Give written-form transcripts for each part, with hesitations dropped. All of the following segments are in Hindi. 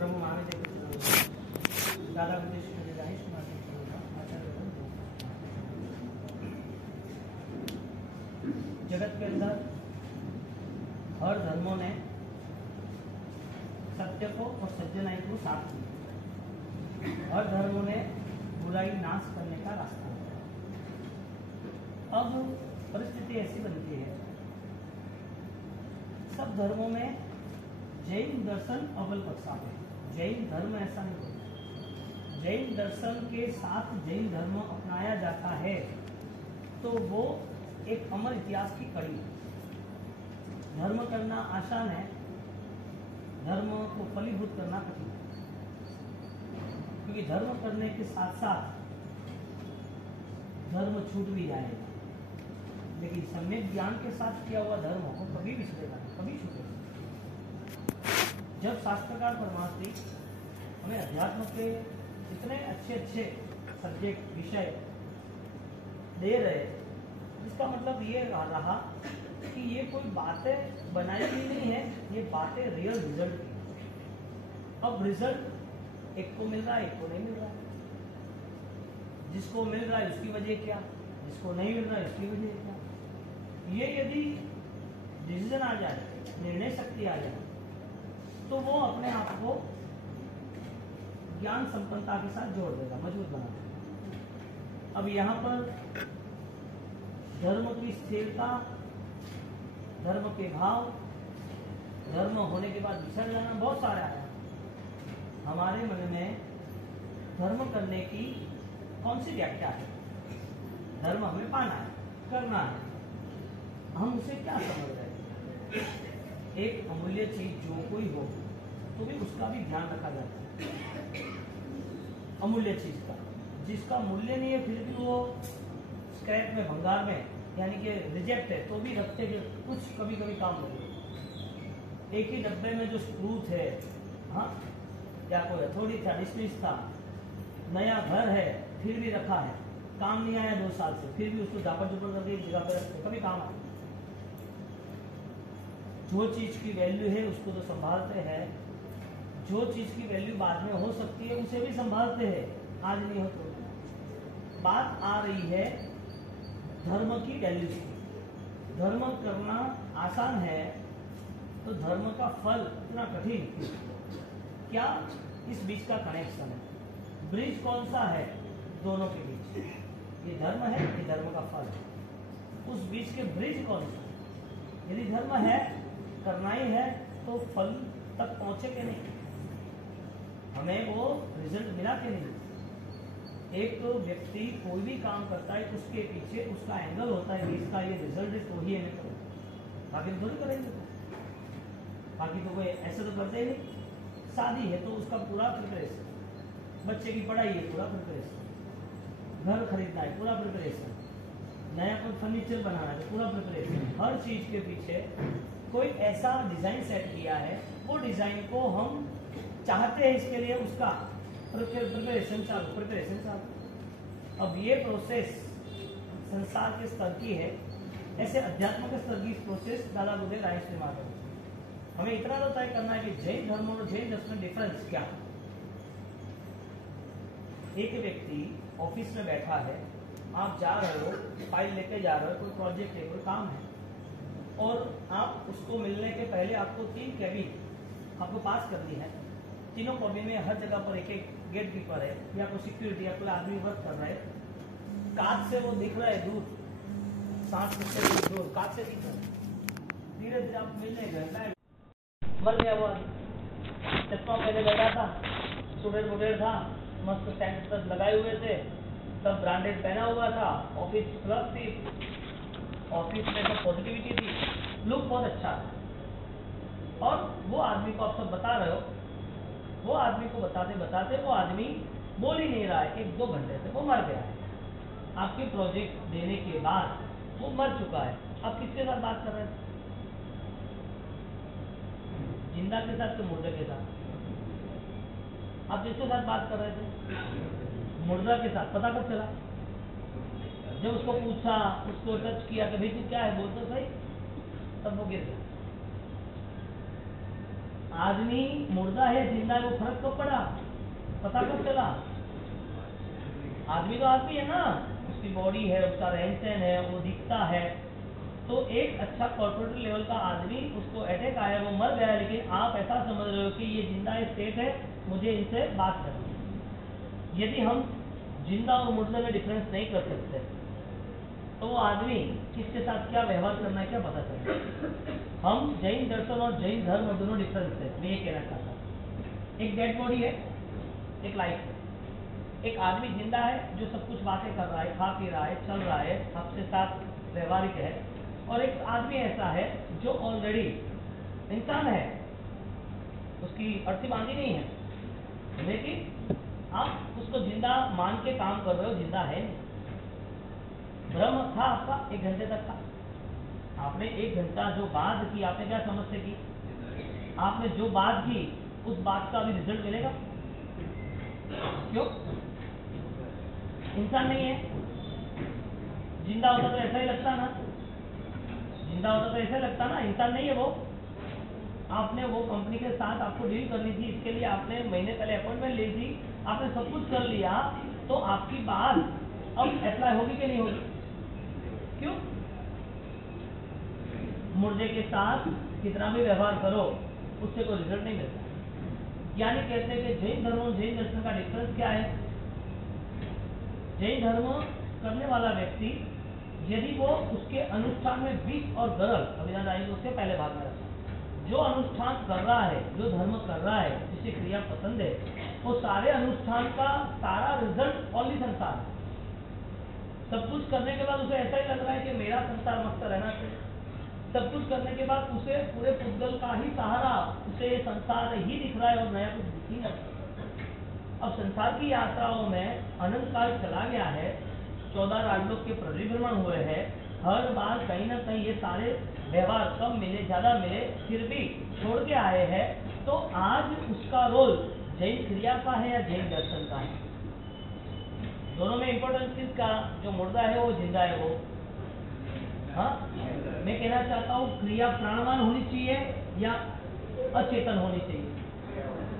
ब्रह्म महाविद्य दादा विदेश जगत के अंदर हर धर्मों ने सत्य को और सज्जनाई को साथ दिया। हर धर्मों ने बुराई नाश करने का रास्ता दिया। अब परिस्थिति ऐसी बनती है, सब धर्मों में जैन दर्शन अव्वल कक्षा है। जैन धर्म ऐसा नहीं होता। जैन दर्शन के साथ जैन धर्म अपनाया जाता है तो वो एक अमर इतिहास की कड़ी है। धर्म करना आसान है, धर्म को फलीभूत करना कठिन है, क्योंकि धर्म करने के साथ साथ धर्म छूट भी जाएगा, लेकिन सम्यक ज्ञान के साथ किया हुआ धर्म को कभी बिछड़ेगा नहीं, कभी छूटेगा। जब शास्त्रकार परमार्थी हमें अध्यात्म के इतने अच्छे अच्छे सब्जेक्ट विषय दे रहे, इसका मतलब ये रहा कि ये कोई बातें बनाई हुई नहीं है, ये बातें रियल रिजल्ट की। अब रिजल्ट एक को मिल रहा है, एक को नहीं मिल रहा है। जिसको मिल रहा है उसकी वजह क्या, जिसको नहीं मिल रहा है उसकी वजह क्या। ये यदि डिसीजन आ जाए, निर्णय शक्ति आ जाए, तो वो अपने आप को ज्ञान संपन्नता के साथ जोड़ देगा, मजबूत बना देगा। अब यहाँ पर धर्म की स्थिरता, धर्म के भाव, धर्म होने के बाद बिछड़ जाना बहुत सारा है। हमारे मन में धर्म करने की कौन सी व्याख्या है? धर्म हमें पाना है, करना है। हम उसे क्या समझ रहे हैं? एक अमूल्य चीज जो कोई हो तो भी उसका भी ध्यान रखा जाता है। अमूल्य चीज का, जिसका मूल्य नहीं है फिर भी वो स्क्रैप में, भंगार में, यानी कि रिजेक्ट है, तो भी रखते कि कुछ कभी कभी काम लगे। एक ही डब्बे में जो स्क्रू थे, हाँ, या कोई हथौड़ी था, डिस्मिस था, नया घर है फिर भी रखा है, काम नहीं आया 2 साल से, फिर भी उसको झापड़ झुपड़ करके एक जगह पे रखते, कभी काम आए। जो चीज की वैल्यू है उसको तो संभालते हैं, जो चीज की वैल्यू बाद में हो सकती है उसे भी संभालते हैं, आज नहीं हो तो। बात आ रही है धर्म की वैल्यू की। धर्म करना आसान है तो धर्म का फल इतना कठिन क्या? इस बीच का कनेक्शन है, ब्रिज कौन सा है दोनों के बीच? ये धर्म है, ये धर्म का फल है। उस बीच के ब्रिज कौन सा? यदि धर्म है, करना ही है, तो फल तक पहुंचे के नहीं, हमें वो रिजल्ट मिला के नहीं। एक तो व्यक्ति कोई भी काम करता है, उसके पीछे उसका एंगल होता है, इसका ये रिजल्ट है तो ही हमें करो, बाकी थोड़ी करेंगे। बाकी तो कोई ऐसे तो करते ही नहीं। शादी है तो उसका पूरा प्रिपरेशन, बच्चे की पढ़ाई है पूरा प्रिपरेशन, घर खरीदना है पूरा प्रिपरेशन, नया कोई फर्नीचर बनाना है पूरा प्रिपरेशन। हर चीज के पीछे कोई ऐसा डिजाइन सेट किया है, वो डिजाइन को हम चाहते हैं, इसके लिए उसका प्रिपरेशन चालू। अब ये प्रोसेस संसार के स्तर की है, ऐसे अध्यात्म के स्तर की प्रोसेस दादा गुरुदेव राय श्री माधव। हमें इतना तो तय करना है कि जैन धर्म और जैन दर्शन में डिफरेंस क्या है। एक व्यक्ति ऑफिस में बैठा है, आप जा रहे हो, फाइल लेके जा रहे हो, कोई प्रोजेक्ट है, कोई काम है, और आप उसको मिलने के पहले आपको 3 कैबिन आपको पास करनी है। तीनों कैबिन में हर जगह पर एक एक गेट कीपर है, या कोई सिक्योरिटी या कोई आदमी वर्क कर रहा है। कांच से वो दिख रहा है दूर, सांस से दूर कांच से दिख रहा है। धीरे धीरे आप मिलने गए, मर गया वो आदमी। चश्मा पहले लगा था, सुडेर था, मस्त टेंट लगाए हुए थे, सब ब्रांडेड पहना हुआ था, ऑफिस क्लब थी, ऑफिस में तो पॉजिटिविटी थी, लुक बहुत अच्छा था। और वो आदमी को आप सब बता रहे हो, वो आदमी को बताते बताते वो आदमी बोल ही नहीं रहा है, 1-2 घंटे से वो मर गया है। आपके प्रोजेक्ट देने के बाद वो मर चुका है। आप किसके साथ बात कर रहे थे? जिंदा के साथ कि मुर्दे के साथ? आप जिसके साथ बात कर रहे थे मुर्दा के साथ। पता कब चला? जब उसको पूछा, उसको टच किया कि भाई तू क्या है, बोल तो सही, तब वो गिर गया। आदमी मुर्दा है जिंदा है वो फर्क कब पड़ा, पता कब चला? आदमी तो आदमी है ना, उसकी बॉडी है, उसका रहन सहन है, वो दिखता है। तो एक अच्छा कॉर्पोरेट लेवल का आदमी, उसको अटैक आया, वो मर गया, लेकिन आप ऐसा समझ रहे हो कि ये जिंदा स्टेट है, मुझे इनसे बात करनी है। यदि हम जिंदा और मुर्दे में डिफरेंस नहीं कर सकते तो वो आदमी किसके साथ क्या व्यवहार करना है क्या पता चलेगा। हम जैन दर्शन और जैन धर्म दोनों डिफरेंस है, मैं ये कहना चाहता हूँ। एक डेड बॉडी है, एक लाइफ है। एक आदमी जिंदा है जो सब कुछ बातें कर रहा है, खा पी रहा है, चल रहा है, आपके साथ व्यवहारिक है। और एक आदमी ऐसा है जो ऑलरेडी इंसान है, उसकी अर्थी बांधी नहीं है, लेकिन आप उसको जिंदा मान के काम कर रहे हो, जिंदा है। भ्रम था आपका 1 घंटे तक था, आपने 1 घंटा जो बात की, आपने क्या समझ से की? आपने जो बात की उस बात का अभी रिजल्ट मिलेगा? क्यों? इंसान नहीं है। जिंदा होता तो ऐसा ही लगता ना, जिंदा होता तो ऐसा ही लगता ना, इंसान नहीं है वो। आपने वो कंपनी के साथ आपको डील करनी थी, इसके लिए आपने महीने पहले अपॉइंटमेंट ली थी, आपने सब कुछ कर लिया, तो आपकी बात अब अप्लाई होगी कि नहीं होगी? क्यों? मुर्दे के साथ कितना भी व्यवहार करो उससे कोई रिजल्ट नहीं मिलता। यानी कहते हैं कि जैन धर्म और जैन दर्शन का डिफरेंस क्या है? जैन धर्म करने वाला व्यक्ति यदि वो उसके अनुष्ठान में विष और गरल, अभिधान आएंगे उसके पहले भाग में रखा, जो अनुष्ठान कर रहा है, जो धर्म कर रहा है, जिसे क्रिया पसंद है, वो सारे अनुष्ठान का सारा रिजल्ट ओनली संसार है। सब कुछ करने के बाद उसे ऐसा ही लग रहा है कि मेरा संसार मस्त रहना चाहिए। सब कुछ करने के बाद उसे पूरे पुद्गल का ही सहारा, उसे संसार ही दिख रहा है और नया कुछ दिख ही नहीं। अब संसार की यात्राओं में अनंत काल चला गया है, 14 राजलोक के परिभ्रमण हुए हैं, हर बार कहीं ना कहीं ये सारे व्यवहार कम मिले ज्यादा मिले, फिर भी छोड़ के आए हैं। तो आज उसका रोल जैन क्रिया का है या जैन दर्शन का है? दोनों में इंपॉर्टेंस किसका? जो मुर्दा है वो जिंदा है वो। हाँ, मैं कहना चाहता हूँ क्रिया प्राणवान होनी चाहिए या अचेतन होनी चाहिए?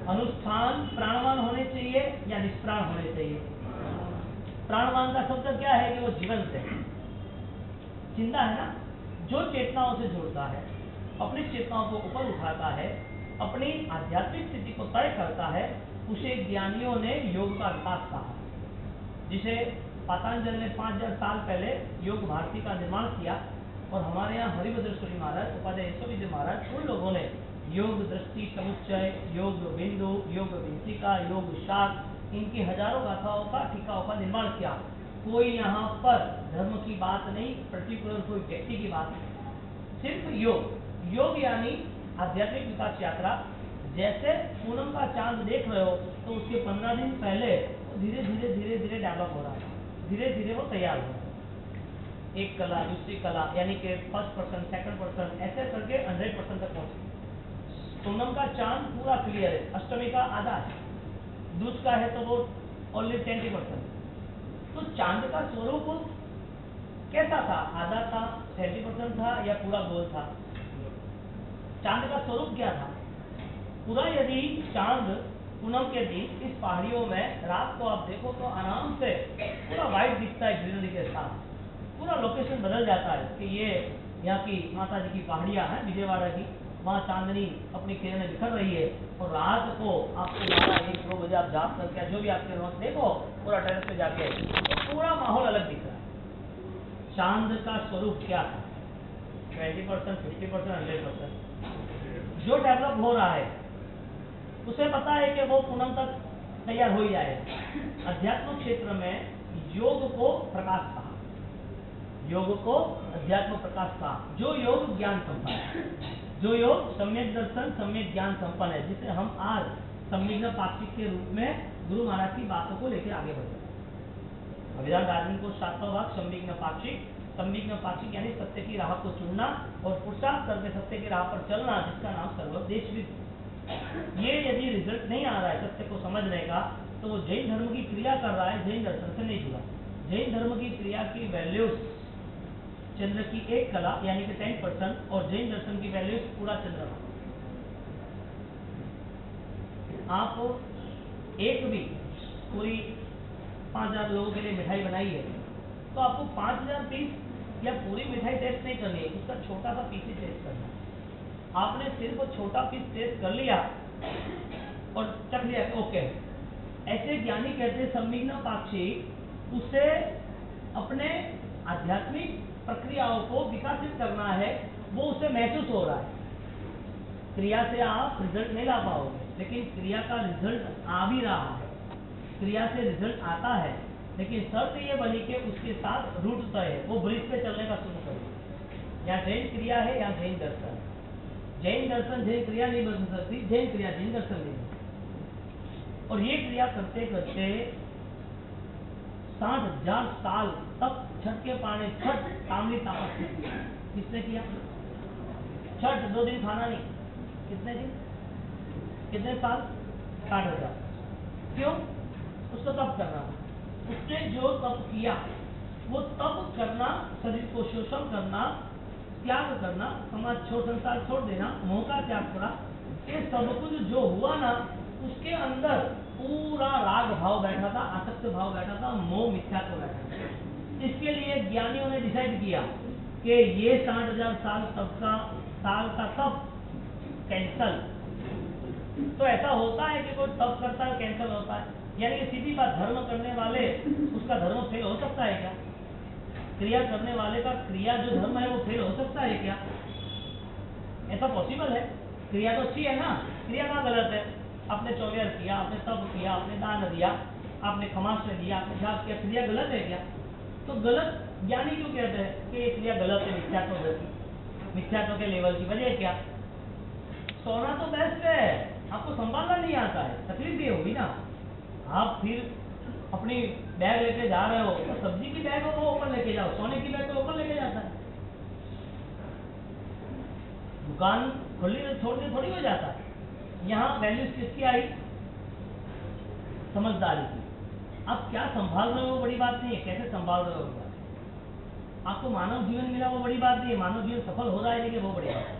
अनुष्ठान प्राणवान होने चाहिए या निष्प्राण होने चाहिए? प्राणवान का शब्द क्या है कि वो जीवंत है, जिंदा है ना। जो चेतनाओं से जुड़ता है, अपनी चेतनाओं को ऊपर उठाता है, अपनी आध्यात्मिक स्थिति को तय करता है, उसे ज्ञानियों ने योग का विकास कहा। जिसे पतंजलि ने 5000 साल पहले योग भारती का निर्माण किया, और हमारे यहाँ हरिभद्रेश्वरी महाराज, उपाध्याय यशोविजय महाराज, उन लोगों ने योग दृष्टि समुच्चय, योग बिंदु, योग विंसिका, योग शाख, इनकी हजारों गाथाओं का टीकाओं का निर्माण किया। कोई यहाँ पर धर्म की बात नहीं, पर्टिकुलर कोई व्यक्ति की बात नहीं, सिर्फ योग। योग यानी आध्यात्मिक विकास यात्रा। जैसे पूनम का चांद देख रहे हो तो उसके 15 दिन पहले धीरे धीरे धीरे धीरे डेवलप हो रहा है, धीरे धीरे वो तैयार हो रहा है। एक कला दूसरी कला, यानी कि 1st%, 2nd%, ऐसे करके 100% तक पहुंचे। पूनम का चांद पूरा क्लियर है, अष्टमी का आधा है, दूज का है तो वो ओनली 20%। तो चांद का स्वरूप कैसा था? आधा था, 20% था, या पूरा गोल था? चांद का स्वरूप क्या था? पूरा यदि चांद पूनम के दिन इस पहाड़ियों में रात को आप देखो तो आराम से पूरा वाइट दिखता है ग्रीनरी के साथ, पूरा लोकेशन बदल जाता है कि ये यहाँ की माता जी की पहाड़ियाँ हैं विजयवाड़ा की, वहाँ चांदनी अपनी किरणें बिखर रही है। और रात को आपको 12-1-2 बजे आप जाप करके जो भी आपके वक्त देखो, पूरा टेरेस पे जाके तो पूरा माहौल अलग दिख रहा है। चांद का स्वरूप क्या था? 20%, 50%, 100%। जो डेवलप हो रहा है उसे पता है कि वो पूनम तक तैयार हो ही जाएगा। अध्यात्म क्षेत्र में योग को प्रकाश कहा, योग को अध्यात्म प्रकाश कहा। जो योग ज्ञान संपन्न है, जो योग सम्यक दर्शन सम्यक ज्ञान संपन्न है, जिसे हम आज संविघ्न पाक्षिक के रूप में गुरु महाराज की बातों को लेकर आगे बढ़ रहे हैं। अभिधान राजन को 7वां भाग संविघ्न पाक्षिक। संविघ्न पाक्षिक यानी सत्य की राह को चुनना और पुरुषार्थ करके सत्य की राह पर चलना, जिसका नाम सर्वोपदेश। ये यदि रिजल्ट नहीं आ रहा है सत्य को समझने का, तो वो जैन धर्म की क्रिया कर रहा है, जैन दर्शन से नहीं जुड़ा। जैन धर्म की क्रिया की वैल्यूज चंद्र की एक कला यानी कि 10%, और जैन दर्शन की वैल्यूज पूरा चंद्रमा। आप एक भी पूरी 5000 लोगों के लिए मिठाई बनाई है तो आपको 5000 पीस या पूरी मिठाई टेस्ट नहीं करनी है, उसका छोटा सा पीस ही टेस्ट करना है। आपने सिर्फ छोटा पीस टेस्ट कर लिया और चख लिया, ओके। ऐसे ज्ञानी कहते हैं संविघ्न पाक्षिक उसे अपने आध्यात्मिक प्रक्रियाओं को विकसित करना है, वो उसे महसूस हो रहा है। क्रिया से आप रिजल्ट नहीं ला पाओगे, लेकिन क्रिया का रिजल्ट आ भी रहा है, क्रिया से रिजल्ट आता है, लेकिन शर्त ये बनी कि उसके साथ रूट तय है, वो ब्रिज पे चलने का शुरू करें। या जैन क्रिया है या जैन दर्शन। जैन दर्शन जैन क्रिया नहीं बदल सकती, जैन क्रिया जैन दर्शन नहीं बदल सकती। और ये क्रिया करते करते 60,000 साल तक छठ के पाने छठ कामली तापस किसने किया? छठ 2 दिन खाना नहीं, कितने दिन, कितने साल? 60,000। क्यों? उसको तप करना, उसने जो तप किया वो तप करना, शरीर को शोषण करना, त्याग करना, समाज छोड़, संसार छोड़ देना, मोह का त्याग करा, ये सब कुछ जो हुआ ना, उसके अंदर पूरा राग भाव बैठा था, आसक्त भाव बैठा था, मोह मिथ्यात्व बैठा था। इसके लिए ज्ञानियों ने डिसाइड किया कि ये 60,000 साल तप का तप कैंसल। तो ऐसा होता है कि कोई तप करता है कैंसल होता है, यानी कि सीधी बात, धर्म करने वाले उसका धर्म फेल हो सकता है क्या? क्रिया करने वाले का क्रिया जो धर्म है वो फेल हो सकता है क्या? ऐसा पॉसिबल है? क्रिया तो अच्छी है ना, क्रिया कहाँ गलत है? आपने चौवेर किया, आपने तप किया, आपने दान दिया, आपने खमाश्रय दिया, आपने जाप किया, क्रिया गलत है क्या? तो गलत ज्ञानी क्यों कहते हैं कि ये क्रिया गलत है, मिथ्यात्व के लेवल की वजह क्या? सोना तो बेस्ट है, आपको संभालना नहीं आता है, तकलीफ भी होगी ना। आप फिर अपनी बैग लेके जा रहे हो तो सब्जी की बैग हो वो ऊपर लेके जाओ, सोने की बैग तो ऊपर लेके जाता है। दुकान खुली छोड़ के थोड़ी हो जाता है। यहाँ वैल्यूज किसकी आई? समझदारी की। आप क्या संभाल रहे हो बड़ी बात नहीं है, कैसे संभाल रहे हो। आपको मानव जीवन मिला वो बड़ी बात नहीं है, मानव जीवन सफल हो रहा है लेकिन वो बड़ी बात है।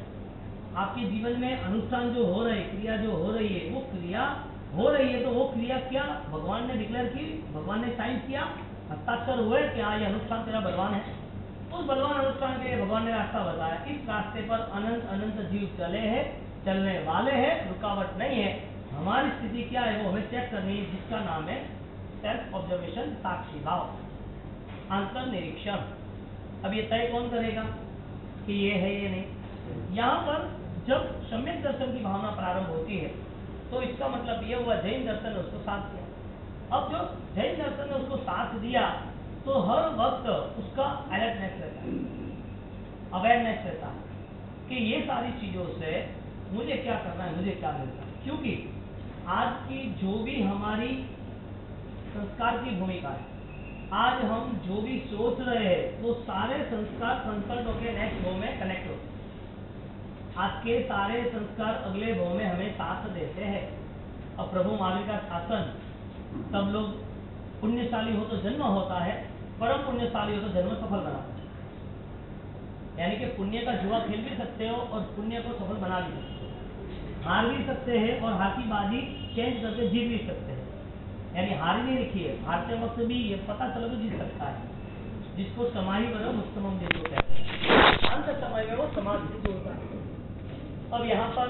आपके जीवन में अनुष्ठान जो हो रहे, क्रिया जो हो रही है, वो क्रिया हो रही है तो वो क्रिया क्या भगवान ने डिक्लेयर की, भगवान ने साइन किया, हस्ताक्षर हुए कि हाँ ये अनुष्ठान तेरा बलवान है। उस बलवान अनुष्ठान के लिए भगवान ने रास्ता बताया, इस रास्ते पर अनंत अनंत जीव चले हैं, चलने वाले हैं, रुकावट नहीं है। हमारी स्थिति क्या है वो हमें चेक करनी है, जिसका नाम है सेल्फ ऑब्जर्वेशन, साक्षी भाव, अंतर निरीक्षण। अब ये तय कौन करेगा कि ये है ये नहीं? यहाँ पर जब सम्यक दर्शन की भावना प्रारंभ होती है तो इसका मतलब ये हुआ जैन दर्शन ने उसको साथ दिया। अब जो जैन दर्शन ने उसको साथ दिया तो हर वक्त उसका अलर्टनेस रहता है, अवेयरनेस रहता है कि ये सारी चीजों से मुझे क्या करना है, मुझे क्या मिलता है। क्योंकि आज की जो भी हमारी संस्कार की भूमिका है, आज हम जो भी सोच रहे हैं वो सारे संस्कार कंसल्ट होकर नेक्स्ट भाव में कनेक्ट होते हैं। आज के सारे संस्कार अगले भाव में हमें साथ देते हैं। अब प्रभु महावीर का शासन, सब लोग पुण्यशाली हो तो जन्म होता है, परम पुण्यशाली हो तो जन्म सफल बनाता है। यानी कि पुण्य का जुआ खेल भी सकते हो और पुण्य को सफल बना भी सकते हो, हार भी सकते हैं और हार की बाजी चेंज करके जीत भी सकते हैं। यानी हार ही नहीं लिखी है, हारते वक्त भी ये पता चलो तो जीत सकता है। जिसको समाही बनो मुस्तमम जिसको कहते हैं, अंत समय में वो समाज होता है। अब यहाँ पर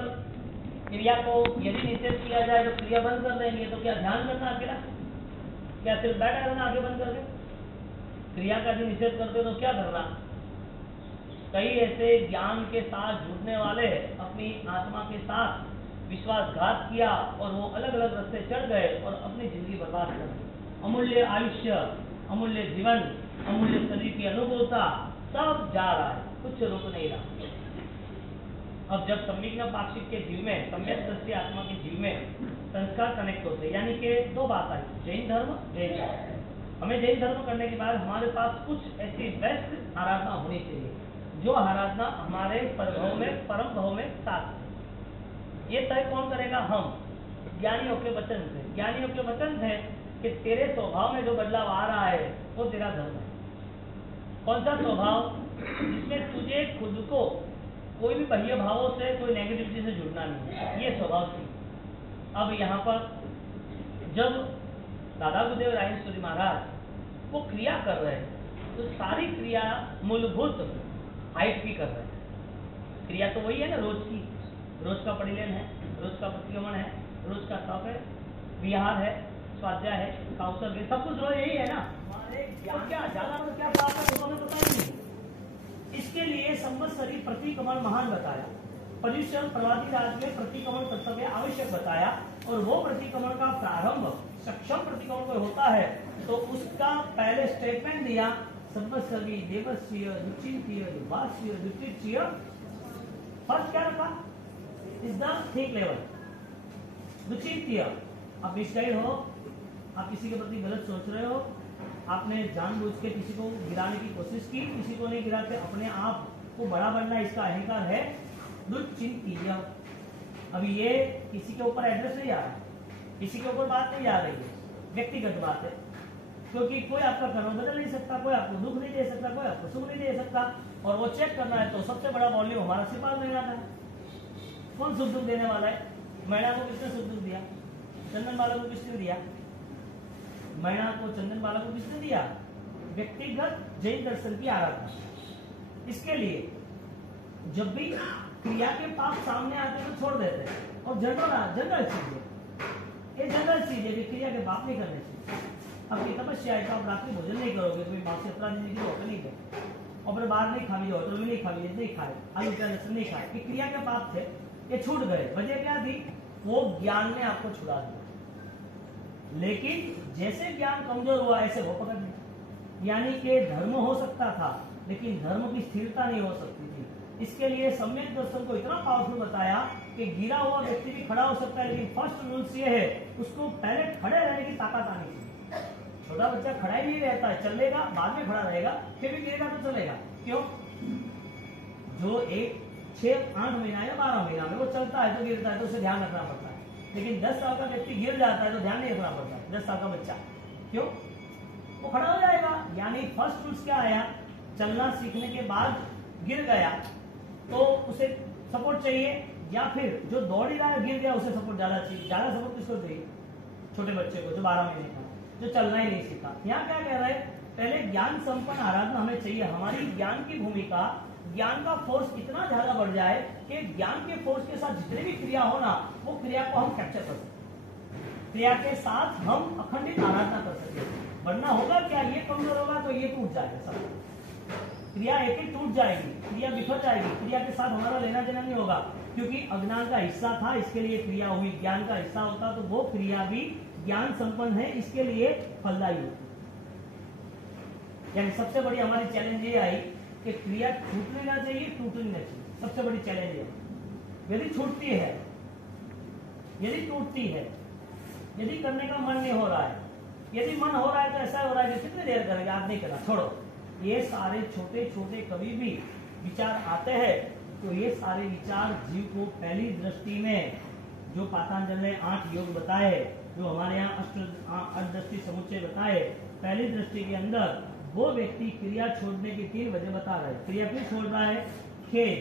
क्रिया को यदि निषेध किया जाए तो क्रिया बंद कर देंगे, तो क्या ध्यान करना अकेला? क्या सिर्फ बैठा रहना आगे बंद करके? क्रिया का यदि निषेध करते तो क्या करना? कई ऐसे ज्ञान के साथ जुड़ने वाले अपनी आत्मा के साथ विश्वासघात किया और वो अलग अलग रास्ते चढ़ गए और अपनी जिंदगी बर्बाद कर दी। अमूल्य आयुष्य, अमूल्य जीवन, अमूल्य शरीर की अनुकूलता सब जा रहा है, कुछ रुक नहीं रहा। अब जब संविघ्न पाक्षिक के जीव में, सम्यक दृष्टि आत्मा के जीव में संस्कार कनेक्ट होते हैं, यानी कि दो बात आई, जैन धर्म, जैन धर्म। हमें जैन धर्म करने के बाद हमारे पास कुछ ऐसी बेस्ट आराधना होनी चाहिए जो आराधना हमारे परभव में, परम भव में साथ है। ये तय कौन करेगा? हम, ज्ञानियों के वचन से। ज्ञानियों के वचन है कि तेरे स्वभाव में जो बदलाव आ रहा है वो तेरा धर्म है। कौन सा स्वभाव? जिसमें तुझे खुद को कोई भी बाह्य भावों से, कोई नेगेटिविटी से जुड़ना नहीं है, ये स्वभाव थी। अब यहाँ पर जब दादा गुरुदेव रायेश्वरी महाराज वो क्रिया कर रहे हैं तो सारी क्रिया मूलभूत हाइट की कर रहे हैं। क्रिया तो वही है ना, रोज की, रोज का परिलेन है, रोज का प्रतिक्रमण है, रोज का तप है, विहार है, स्वाध्याय है, काउंसर है, सब कुछ रोज यही है ना। तो क्या ज्यादा तो क्या बात है तो हमें पता ही नहीं। इसके लिए संवत्सरी प्रतिक्रमण महान बताया, पर्युषण प्रवादी राज में प्रतिक्रमण कर्तव्य आवश्यक बताया, और वो प्रतिक्रमण का प्रारंभ सक्षम प्रतिक्रमण को होता है तो उसका पहले स्टेटमेंट दिया, संवत्सरी देवस्य दुचिंत्य दुर्वास्य दुतिच्य। फर्स्ट क्या रखा, इज द थिंक लेवल दुचिंत्य। आप मिसगाइड हो, आप किसी के प्रति गलत सोच रहे हो, आपने जानबूझ के किसी को गिराने की कोशिश की, किसी को नहीं गिराते, अपने आप को बड़ा बनना इसका अहंकार है, दुचिंत्य। अभी ये किसी के ऊपर एड्रेस नहीं आ रहा, किसी के ऊपर बात नहीं आ रही है, व्यक्तिगत बात है, क्योंकि कोई आपका कर्म बदल नहीं सकता, कोई आपको दुख नहीं दे सकता, कोई आपको सुख नहीं दे सकता। और वो चेक करना है तो सबसे बड़ा वॉल्यूम हमारा सिपाल महिला का है। कौन सुख दुख देने वाला है? महिला को किसने सुख दुख दिया? चंदन बाला को किसने दिया? महिला को चंदन बाला को किसने दिया? व्यक्तिगत जैन दर्शन की आराधना। इसके लिए जब भी क्रिया के पाप सामने आते तो छोड़ देते हैं, और जनरल चीज है, ये जनरल चीज है, क्रिया के पाप नहीं करने चाहिए। आपकी तपस्या है तो आप रात्रि भोजन नहीं करोगे, कोई मांस यात्रा जिंदगी होटल नहीं गए, और फिर बाहर नहीं खाई, होटल में नहीं खाई, नहीं खाए, आलू का लहसुन नहीं खाए, ये क्रिया के पाप थे, ये छूट गए। वजह क्या थी? वो ज्ञान ने आपको छुड़ा दिया। लेकिन जैसे ज्ञान कमजोर हुआ ऐसे वो पकड़ लिया। यानी कि धर्म हो सकता था लेकिन धर्म की स्थिरता नहीं हो सकती थी। इसके लिए सम्यक दर्शन को इतना पावरफुल बताया कि गिरा हुआ व्यक्ति भी खड़ा हो सकता है, लेकिन फर्स्ट रूल्स ये है उसको पहले खड़े रहने की ताकत आनी चाहिए। छोटा बच्चा खड़ा ही नहीं रहता है, चलेगा बाद में खड़ा रहेगा, फिर भी गिरेगा तो चलेगा। क्यों? जो एक 6-8 महीना या 12 महीना में वो चलता है तो गिरता है तो उसे ध्यान रखना पड़ता है, लेकिन 10 साल का व्यक्ति गिर जाता है तो ध्यान नहीं रखना पड़ता है। 10 साल का बच्चा क्यों? वो खड़ा हो जाएगा। यानी फर्स्ट रूल्स क्या आया? चलना सीखने के बाद गिर गया तो उसे सपोर्ट चाहिए, या फिर जो दौड़ ही रहा है गिर गया उसे सपोर्ट ज्यादा चाहिए। ज्यादा सपोर्ट किसको चाहिए? छोटे बच्चे को जो 12 महीने का, जो चलना ही नहीं सीखा। यहाँ क्या कह रहे हैं? पहले ज्ञान संपन्न आराधना हमें चाहिए। हमारी ज्ञान की भूमिका, ज्ञान का फोर्स इतना ज्यादा बढ़ जाए कि ज्ञान के फोर्स के साथ जितने भी क्रिया हो ना, वो क्रिया को हम कैप्चर कर सकें, क्रिया के साथ हम अखंडित आराधना कर सकें। वरना होगा क्या? ये कमजोर होगा तो ये टूट जाएगा, सब क्रिया एक टूट जाएगी, क्रिया बिखर जाएगी, क्रिया के साथ हमारा लेना देना नहीं होगा, क्योंकि अज्ञान का हिस्सा था, इसके लिए क्रिया हुई। ज्ञान का हिस्सा होता तो वो क्रिया भी ज्ञान संपन्न है, इसके लिए फलदायी होती। यानी सबसे बड़ी हमारी चैलेंज ये आई कि क्रिया छूटने ना चाहिए, टूटनी ना चाहिए। सबसे बड़ी चैलेंज है। यदि छूटती है, यदि टूटती है, यदि करने का मन नहीं हो रहा है, यदि मन हो रहा है तो ऐसा हो रहा है कि कितनी देर करेंगे, आज नहीं करना, छोड़ो। ये सारे छोटे छोटे कभी भी विचार आते हैं तो ये सारे विचार जीव को पहली दृष्टि में, जो पातंजल ने 8 योग बताए, जो हमारे यहाँ अष्टदृष्टि समुच्चय बताए, पहली दृष्टि के अंदर वो व्यक्ति क्रिया छोड़ने की 3 वजह बता रहे हैं। क्रिया क्यों छोड़ रहा है? खेद,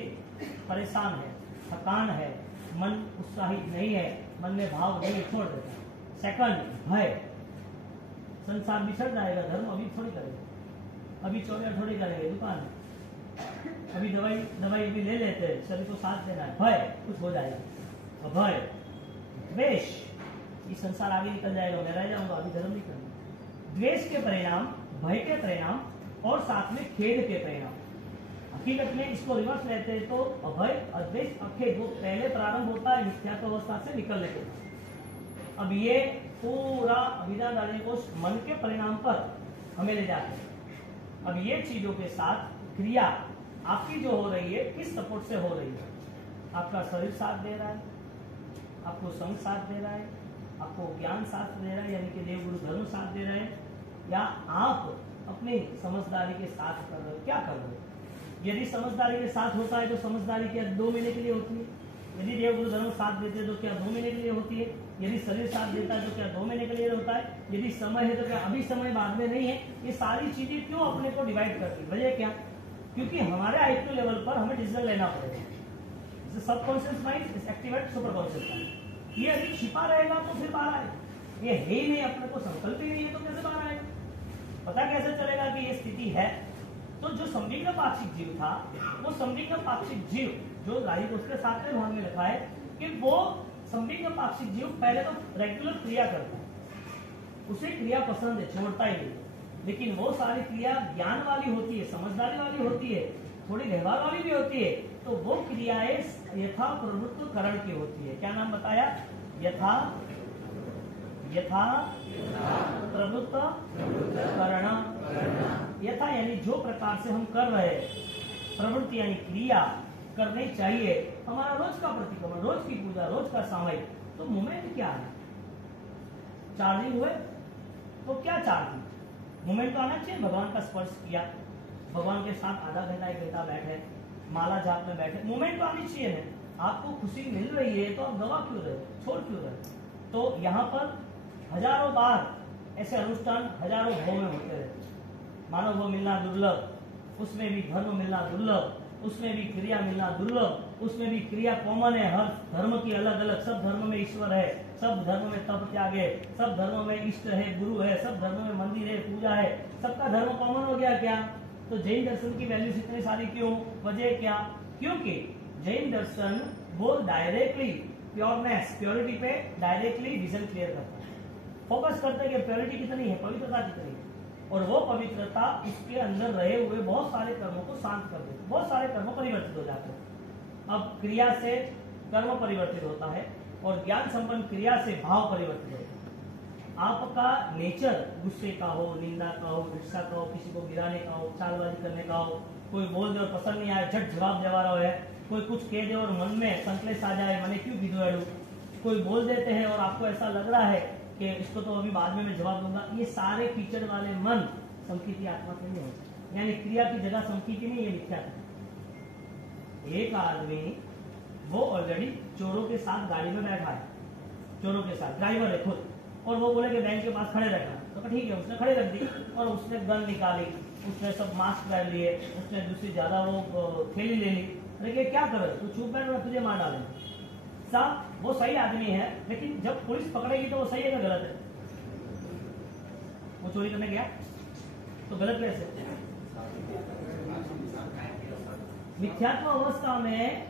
परेशान है, थकान है, मन उत्साहित नहीं है, मन में भाव नहीं, छोड़ देता है। सेकंड, भय, संसार बिछड़ जाएगा, धर्म अभी थोड़ी करेगा, अभी चौड़े थोड़ी करेंगे, दुकान अभी दवाई अभी ले लेते हैं, शरीर को साथ देना है, भय कुछ हो जाएगा, भय, द्वेष, ये संसार आगे निकल जाएगा, मैं रह जाऊंगा, अभी धर्म नहीं करना। द्वेष के परिणाम, भय के परिणाम, और साथ में खेद के परिणाम। हकीकत में इसको रिवर्स लेते हैं तो अभय, अद्वेष, अखेद, वो पहले प्रारंभ होता है मिथ्यात्व अवस्था से निकलने के बाद। अब ये पूरा अभिधा डालने को मन के परिणाम पर हमें ले जाते हैं। अब ये चीजों के साथ क्रिया आपकी जो हो रही है, किस सपोर्ट से हो रही है? आपका शरीर साथ दे रहा है, आपको संग साथ दे रहा है, आपको ज्ञान साथ दे रहा है, यानी कि देव गुरु धर्म साथ दे रहे हैं, या आप अपनी समझदारी के साथ कर रहे हो? क्या कर रहे हो? यदि समझदारी के साथ होता है तो समझदारी क्या 2 महीने के लिए होती है? यदि देव गुरु धर्म साथ देते तो क्या 2 महीने के लिए होती है? यदि शरीर साथ देता है तो क्या 2 महीने के लिए होता है? यदि समय है तो क्या अभी समय बाद में नहीं है? ये सारी चीजें क्यों अपने को डिवाइड करती है? वजह क्या? क्योंकि हमारे आईक्यू लेवल पर हमें डिसीजन लेना पड़ेगा। Subconscious mind is activate super conscious mind. ये अभी छिपा रहेगा तो फिर बाहर आएगा, ये है ही नहीं, अपने को संकल्प ही नहीं है तो कैसे बाहर आएगा? पता कैसे चलेगा कि ये स्थिति है? तो जो संविघ्न पाक्षिक जीव था, वो संविघ्न पाक्षिक जीव जो लाइव उसके 7वें भाग में लिखा है कि वो संविघ्न पाक्षिक जीव पहले तो रेगुलर क्रिया करता है, उसे क्रिया पसंद है, छोड़ता ही नहीं, लेकिन वो सारी क्रिया ज्ञान वाली होती है, समझदारी वाली होती है, थोड़ी व्यवहार वाली भी होती है, तो वो क्रियाएं यथा प्रवृत्त करण की होती है। क्या नाम बताया? यथा प्रवृत्त करण। यथा यानी जो प्रकार से हम कर रहे हैं, प्रवृत्ति यानी क्रिया करनी चाहिए, हमारा रोज का प्रतिक्रमण, रोज की पूजा, रोज का सामयिक, तो मोमेंट क्या है? चार्जिंग हुए तो क्या चार्जिंग? मोमेंट तो आना चाहिए, भगवान का स्पर्श किया, भगवान के साथ आधा घंटा 1 घंटा बैठे, माला जाप में बैठे, मोमेंट तो आनी चाहिए ना। आपको खुशी मिल रही है तो आप गवा क्यों रहे, छोड़ क्यों रहे? तो यहाँ पर हजारों बार ऐसे अनुष्ठान हजारों भाव में होते रहते, मानव वो मिलना दुर्लभ, उसमें भी धर्म मिलना दुर्लभ, उसमें भी क्रिया मिलना दुर्लभ, उसमें भी क्रिया कॉमन है, हर धर्म की अलग अलग, सब धर्म में ईश्वर है, सब धर्म में तप त्याग है, सब धर्म में इष्ट है, गुरु है, सब धर्म में मंदिर है, पूजा है, सबका धर्म कॉमन हो गया क्या? तो जैन दर्शन की वैल्यूज इतनी सारी क्यों? वजह क्या? क्योंकि जैन दर्शन वो डायरेक्टली प्योरनेस, प्योरिटी पे डायरेक्टली विजन क्लियर करता है, फोकस करते हैं कि प्योरिटी कितनी है, पवित्रता कितनी है, और वो पवित्रता इसके अंदर रहे हुए बहुत सारे कर्मों को शांत कर देते, बहुत सारे कर्म परिवर्तित हो जाते हैं। अब क्रिया से कर्म परिवर्तित होता है और ज्ञान संपन्न क्रिया से भाव परिवर्तित होता है। आपका नेचर गुस्से का हो, निंदा का हो, ईर्ष्या का हो, किसी को गिराने का हो, चालबाजी करने का हो, कोई बोल दे और पसंद नहीं आए झट जवाब देवा रहा है, कोई कुछ कह दे और मन में संकलेश आ जाए, मैंने क्यों गिदवाड़ू, कोई बोल देते हैं और आपको ऐसा लग रहा है कि इसको तो अभी बाद में मैं जवाब दूंगा, ये सारे कीचड़ वाले मन संकीर्ति आत्मा के नहीं होते, यानी क्रिया की जगह संकीर्ति नहीं, ये मिथ्या है। एक आदमी वो ऑलरेडी चोरों के साथ गाड़ी में बैठा है, चोरों के साथ ड्राइवर है खुद, और वो बोले कि बैंक के पास खड़े रखना, तो ठीक है उसने खड़े रख दी, और उसने गन निकाली, उसने सब मास्क पहन लिए, उसने दूसरी ज्यादा वो थैली ले ली, अरे क्या कर रहे, तू चुप बैठ, मैं तुझे मार डालेंगे। साहब वो सही आदमी है, लेकिन जब पुलिस पकड़ेगी तो वो सही है या गलत है? वो चोरी करने गया तो गलत कैसे? मिथ्यात्व अवस्था में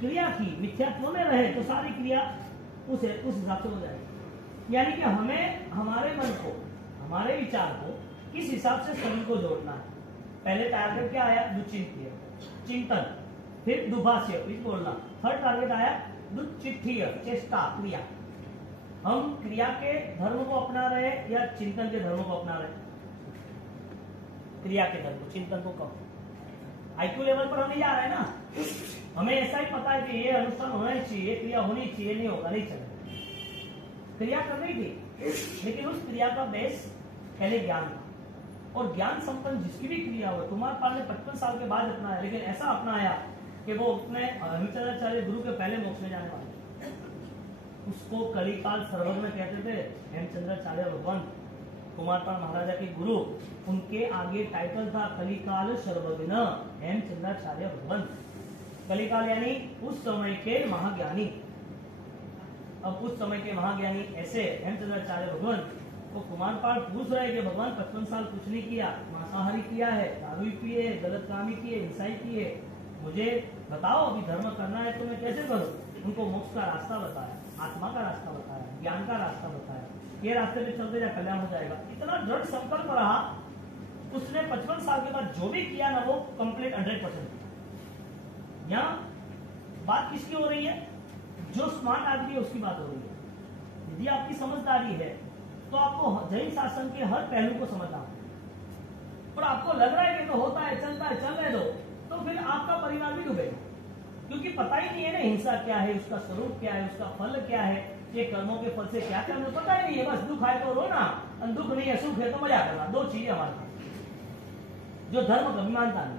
क्रिया की, मिथ्यात्व में रहे तो सारी क्रिया उस हिसाब से हो जाएगी। यानी कि हमें हमारे मन को, हमारे विचार को किस हिसाब से शरीर को जोड़ना है। पहले टारगेट क्या आया? दुचिंत्य, चिंतन, फिर दुभाष्य, इस बोलना। थर्ड टारगेट आया दुचित्थीय, चेष्टा, क्रिया। हम क्रिया के धर्म को अपना रहे या चिंतन के धर्म को अपना रहे? क्रिया के धर्म को, चिंतन को कम। आईक्यू लेवल पर हम नहीं जा रहे हैं ना, हमें ऐसा ही पता है कि ये अनुष्ठान होना ही चाहिए, क्रिया होनी चाहिए, नहीं होगा नहीं चलेगा। क्रिया करनी थी, लेकिन उस क्रिया का बेस पहले ज्ञान था, और ज्ञान संपन्न जिसकी भी क्रिया हो, कुमार पाल ने 55 साल के बाद अपनाया, लेकिन ऐसा अपनाया कि वो अपने हेमचंद्राचार्य गुरु के पहले मोक्ष में जाने वाले, उसको कलिकाल सर्वज्ञ कहते थे। हेमचंद्राचार्य भगवान कुमारपाल महाराजा के गुरु, उनके आगे टाइटल था कलिकाल सर्वज्ञ हेमचंद्राचार्य भगवान। कलिकाल यानी उस समय के महाज्ञानी। अब उस समय के महाज्ञानी ऐसे हेमचंद्राचार्य भगवान को कुमारपाल पूछ रहे कि भगवान 55 साल कुछ नहीं किया, मांसाहारी किया है, दारू पिए, गलत कामी किए, हिंसाई किए, मुझे बताओ अभी धर्म करना है तो मैं कैसे करूं? उनको मोक्ष का रास्ता बताया, आत्मा का रास्ता बताया, ज्ञान का रास्ता बताया, ये रास्ते पे चलते जा कल्याण हो जाएगा। इतना दृढ़ संकल्प रहा, उसने 55 साल के बाद जो भी किया ना वो कंप्लीट 100%। यहाँ बात किसकी हो रही है? जो स्मार्ट आदमी है उसकी बात हो रही है। यदि आपकी समझदारी है तो आपको जैन शासन के हर पहलू को समझना है, और आपको लग रहा है कि तो होता है, चलता है, चल रहे दो, तो फिर आपका परिवार भी डूबेगा, क्योंकि पता ही नहीं है ना हिंसा क्या है, उसका स्वरूप क्या है, उसका फल क्या है, ये कर्मों के फल से क्या करना पता ही नहीं है। बस दुख है तो रोना, दुख नहीं है, सुख है तो मजा करना, दो चीजें हमारे पास। जो धर्म कभी मानता नहीं,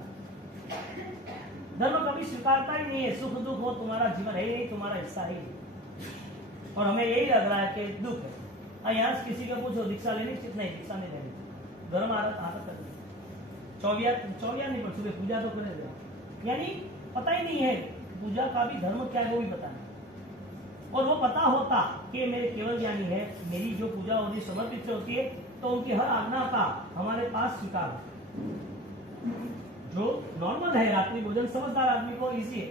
धर्म कभी स्वीकारता ही नहीं है, सुख दुख हो तुम्हारा जीवन है ही नहीं, तुम्हारा हिस्सा ही नहीं, और हमें यही लग रहा है कि दुख है। यहाँ से किसी को पूछो दीक्षा लेनी चाहिए? नहीं, दीक्षा नहीं लेनी चाहिए, धर्म आदत करनी, चौबिया नहीं, पर सुबह पूजा तो करे, यानी पता ही नहीं है पूजा का भी धर्म क्या है वो भी पता नहीं। और वो पता होता कि मेरे केवल ज्ञानी है, मेरी जो पूजा होती समर्पित से होती है, तो उनकी हर आज्ञा का हमारे पास स्वीकार है। जो नॉर्मल है, रात्रि भोजन समझदार आदमी को इजी है।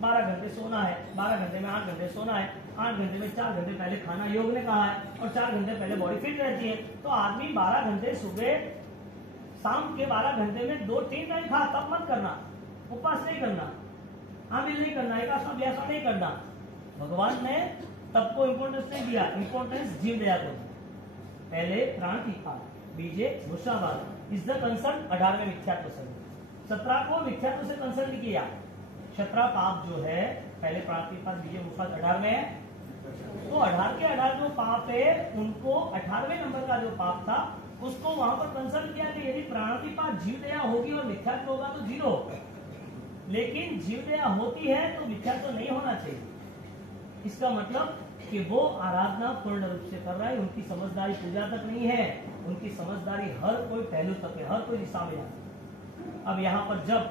12 घंटे सोना है, 12 घंटे में 8 घंटे सोना है, 8 घंटे में 4 घंटे पहले खाना योग ने कहा है, और 4 घंटे पहले बॉडी फिट रहती है। तो आदमी 12 घंटे सुबह शाम के 12 घंटे में 2-3 टाइम खा, तब मत करना, उपवास नहीं करना, आमिल नहीं करना, एकादशी नहीं करना। भगवान ने तब को इंपोर्टेंस नहीं दिया, इंपोर्टेंस जीव दया को। पहले प्राणातिपात, बीजे वृषावाद इज द कंसर्न 18वें मिथ्यात्व से, 17 को मिथ्यात्व से कंसर्न नहीं किया। 17 पाप जो है, पहले प्राणातिपात बीजे वृषावाद 18 में है, तो 18 के 18 जो पाप है उनको 18वें नंबर का जो पाप था उसको वहां पर कंसर्न किया कि यदि प्राणातिपात जीव दया होगी और मिथ्यात्व होगा तो 0, लेकिन जीव दया होती है तो मिथ्यात्व नहीं होना चाहिए। इसका मतलब कि वो आराधना पूर्ण रूप से कर रहा है, उनकी समझदारी पूजा तक नहीं है, उनकी समझदारी हर कोई पहलू तक है, हर कोई दिशा में है। अब यहाँ पर जब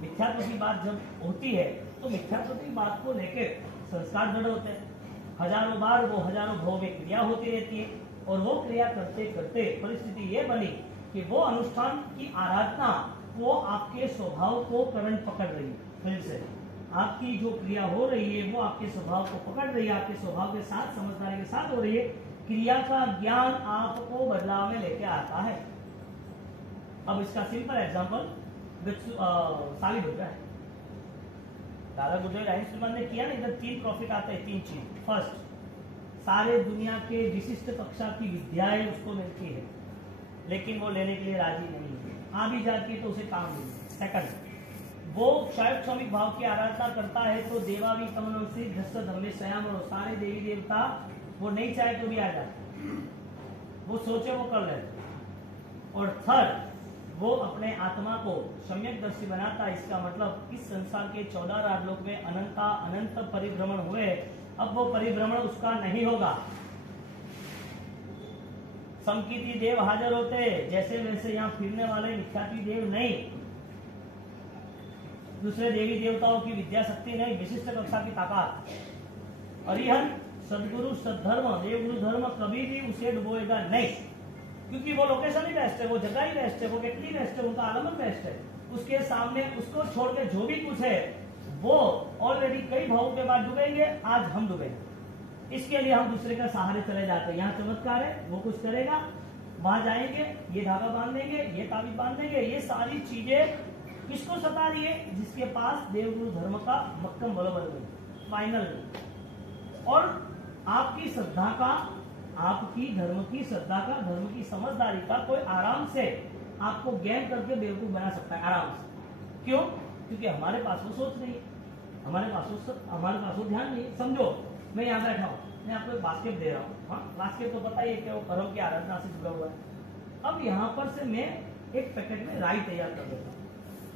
मिथ्यात्व की बात जब होती है तो मिथ्यात्व की बात को लेकर संस्कार दृढ़ होते हैं। हजारों बार वो हजारों भाव में क्रिया होती रहती है, और वो क्रिया करते करते परिस्थिति ये बनी कि वो अनुष्ठान की आराधना वो आपके स्वभाव को करंट पकड़ रही है। फिर से आपकी जो क्रिया हो रही है वो आपके स्वभाव को पकड़ रही है, आपके स्वभाव के साथ समझदारी के साथ हो रही है। क्रिया का ज्ञान आपको बदलाव में लेके आता है। अब इसका सिंपल एग्जांपल साली बुद्धा है। दादा गुरुदेव ने किया ना, इधर 3 प्रॉफिट आते हैं, 3 चीज। फर्स्ट, सारे दुनिया के विशिष्ट कक्षा की विद्याएं उसको मिलती है, लेकिन वो लेने के लिए राजी नहीं है, आ भी जाती है तो उसे काम नहीं। सेकंड, वो शायद स्वामिक भाव की आराधना करता है तो देवा भी कमनसी धस्स धम्मे श्याम, और सारे देवी देवता वो नहीं चाहे तो भी आ जाते, वो सोचे वो कर लेते। और थर्ड, वो अपने आत्मा को सम्यक दर्शी बनाता। इसका मतलब इस संसार के 14 राजलोक में अनंत परिभ्रमण हुए, अब वो परिभ्रमण उसका नहीं होगा। समकीर्ति देव हाजिर होते जैसे वैसे यहाँ फिरने वाले मिथ्याती देव नहीं, दूसरे देवी देवताओं की विद्या शक्ति नहीं, विशिष्ट कक्षा की ताकत। अरिहंत सदगुरु सद्धर्म देवगुरु धर्म कभी भी उसे डुबोएगा नहीं, क्योंकि वो लोकेशन ही बेस्ट है, वो जगह ही बेस्ट है, वो व्यक्ति बेस्ट है, उनका आलमन बेस्ट है। उसके सामने उसको छोड़ के जो भी कुछ है वो ऑलरेडी कई भावों के बाद डूबेंगे, आज हम डूबेंगे। इसके लिए हम दूसरे का सहारे चले जाते हैं। यहाँ चमत्कार है, वो कुछ करेगा, वहां जाएंगे, ये धागा बांध देंगे, ये ताबीज बांध देंगे। ये सारी चीजें किसको सता रही है? जिसके पास देवगुरु धर्म का मक्कम बलोबल नहीं, फाइनल नहीं। और आपकी श्रद्धा का, आपकी धर्म की श्रद्धा का, धर्म की समझदारी का कोई आराम से आपको गेम करके बेवकूफ बना सकता है, आराम से। क्यों? क्योंकि हमारे पास वो सोच नहीं, हमारे पास वो ध्यान नहीं। समझो मैं यहाँ बैठा हूँ, मैं आपको एक बास्केट दे रहा हूँ। हाँ, बास्केट तो पता ही है कि वो कर्म की आराधना से जुड़ा हुआ है। अब यहाँ पर से मैं एक पैकेट में राई तैयार कर देता हूँ,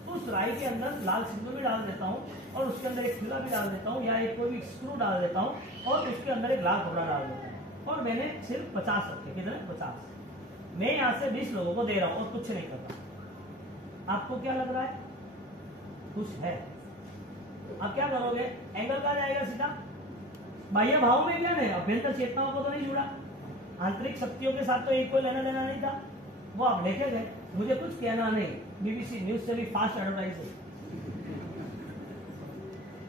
तो उस राई के अंदर लाल सिंदूर भी डाल देता हूँ, और उसके अंदर एक खिला भी डाल देता हूँ, या एक कोई भी स्क्रू डाल देता हूँ, और उसके अंदर एक लाल कपड़ा डाल देता हूँ। और मैंने सिर्फ 50 रखे, कितने? 50। मैं यहाँ से 20 लोगों को दे रहा हूँ और कुछ नहीं करता। आपको क्या लग रहा है? कुछ है। आप क्या करोगे? एंगल कहाँ जाएगा? सीधा बाह्य भाव में क्या है, अभ्यंतर चेतनाओं को तो नहीं जुड़ा, आंतरिक शक्तियों के साथ तो एक कोई लेना देना नहीं था, वो आप लेके गए। मुझे कुछ कहना नहीं, बीबीसी न्यूज से भी फास्ट एडवर्टाइज है।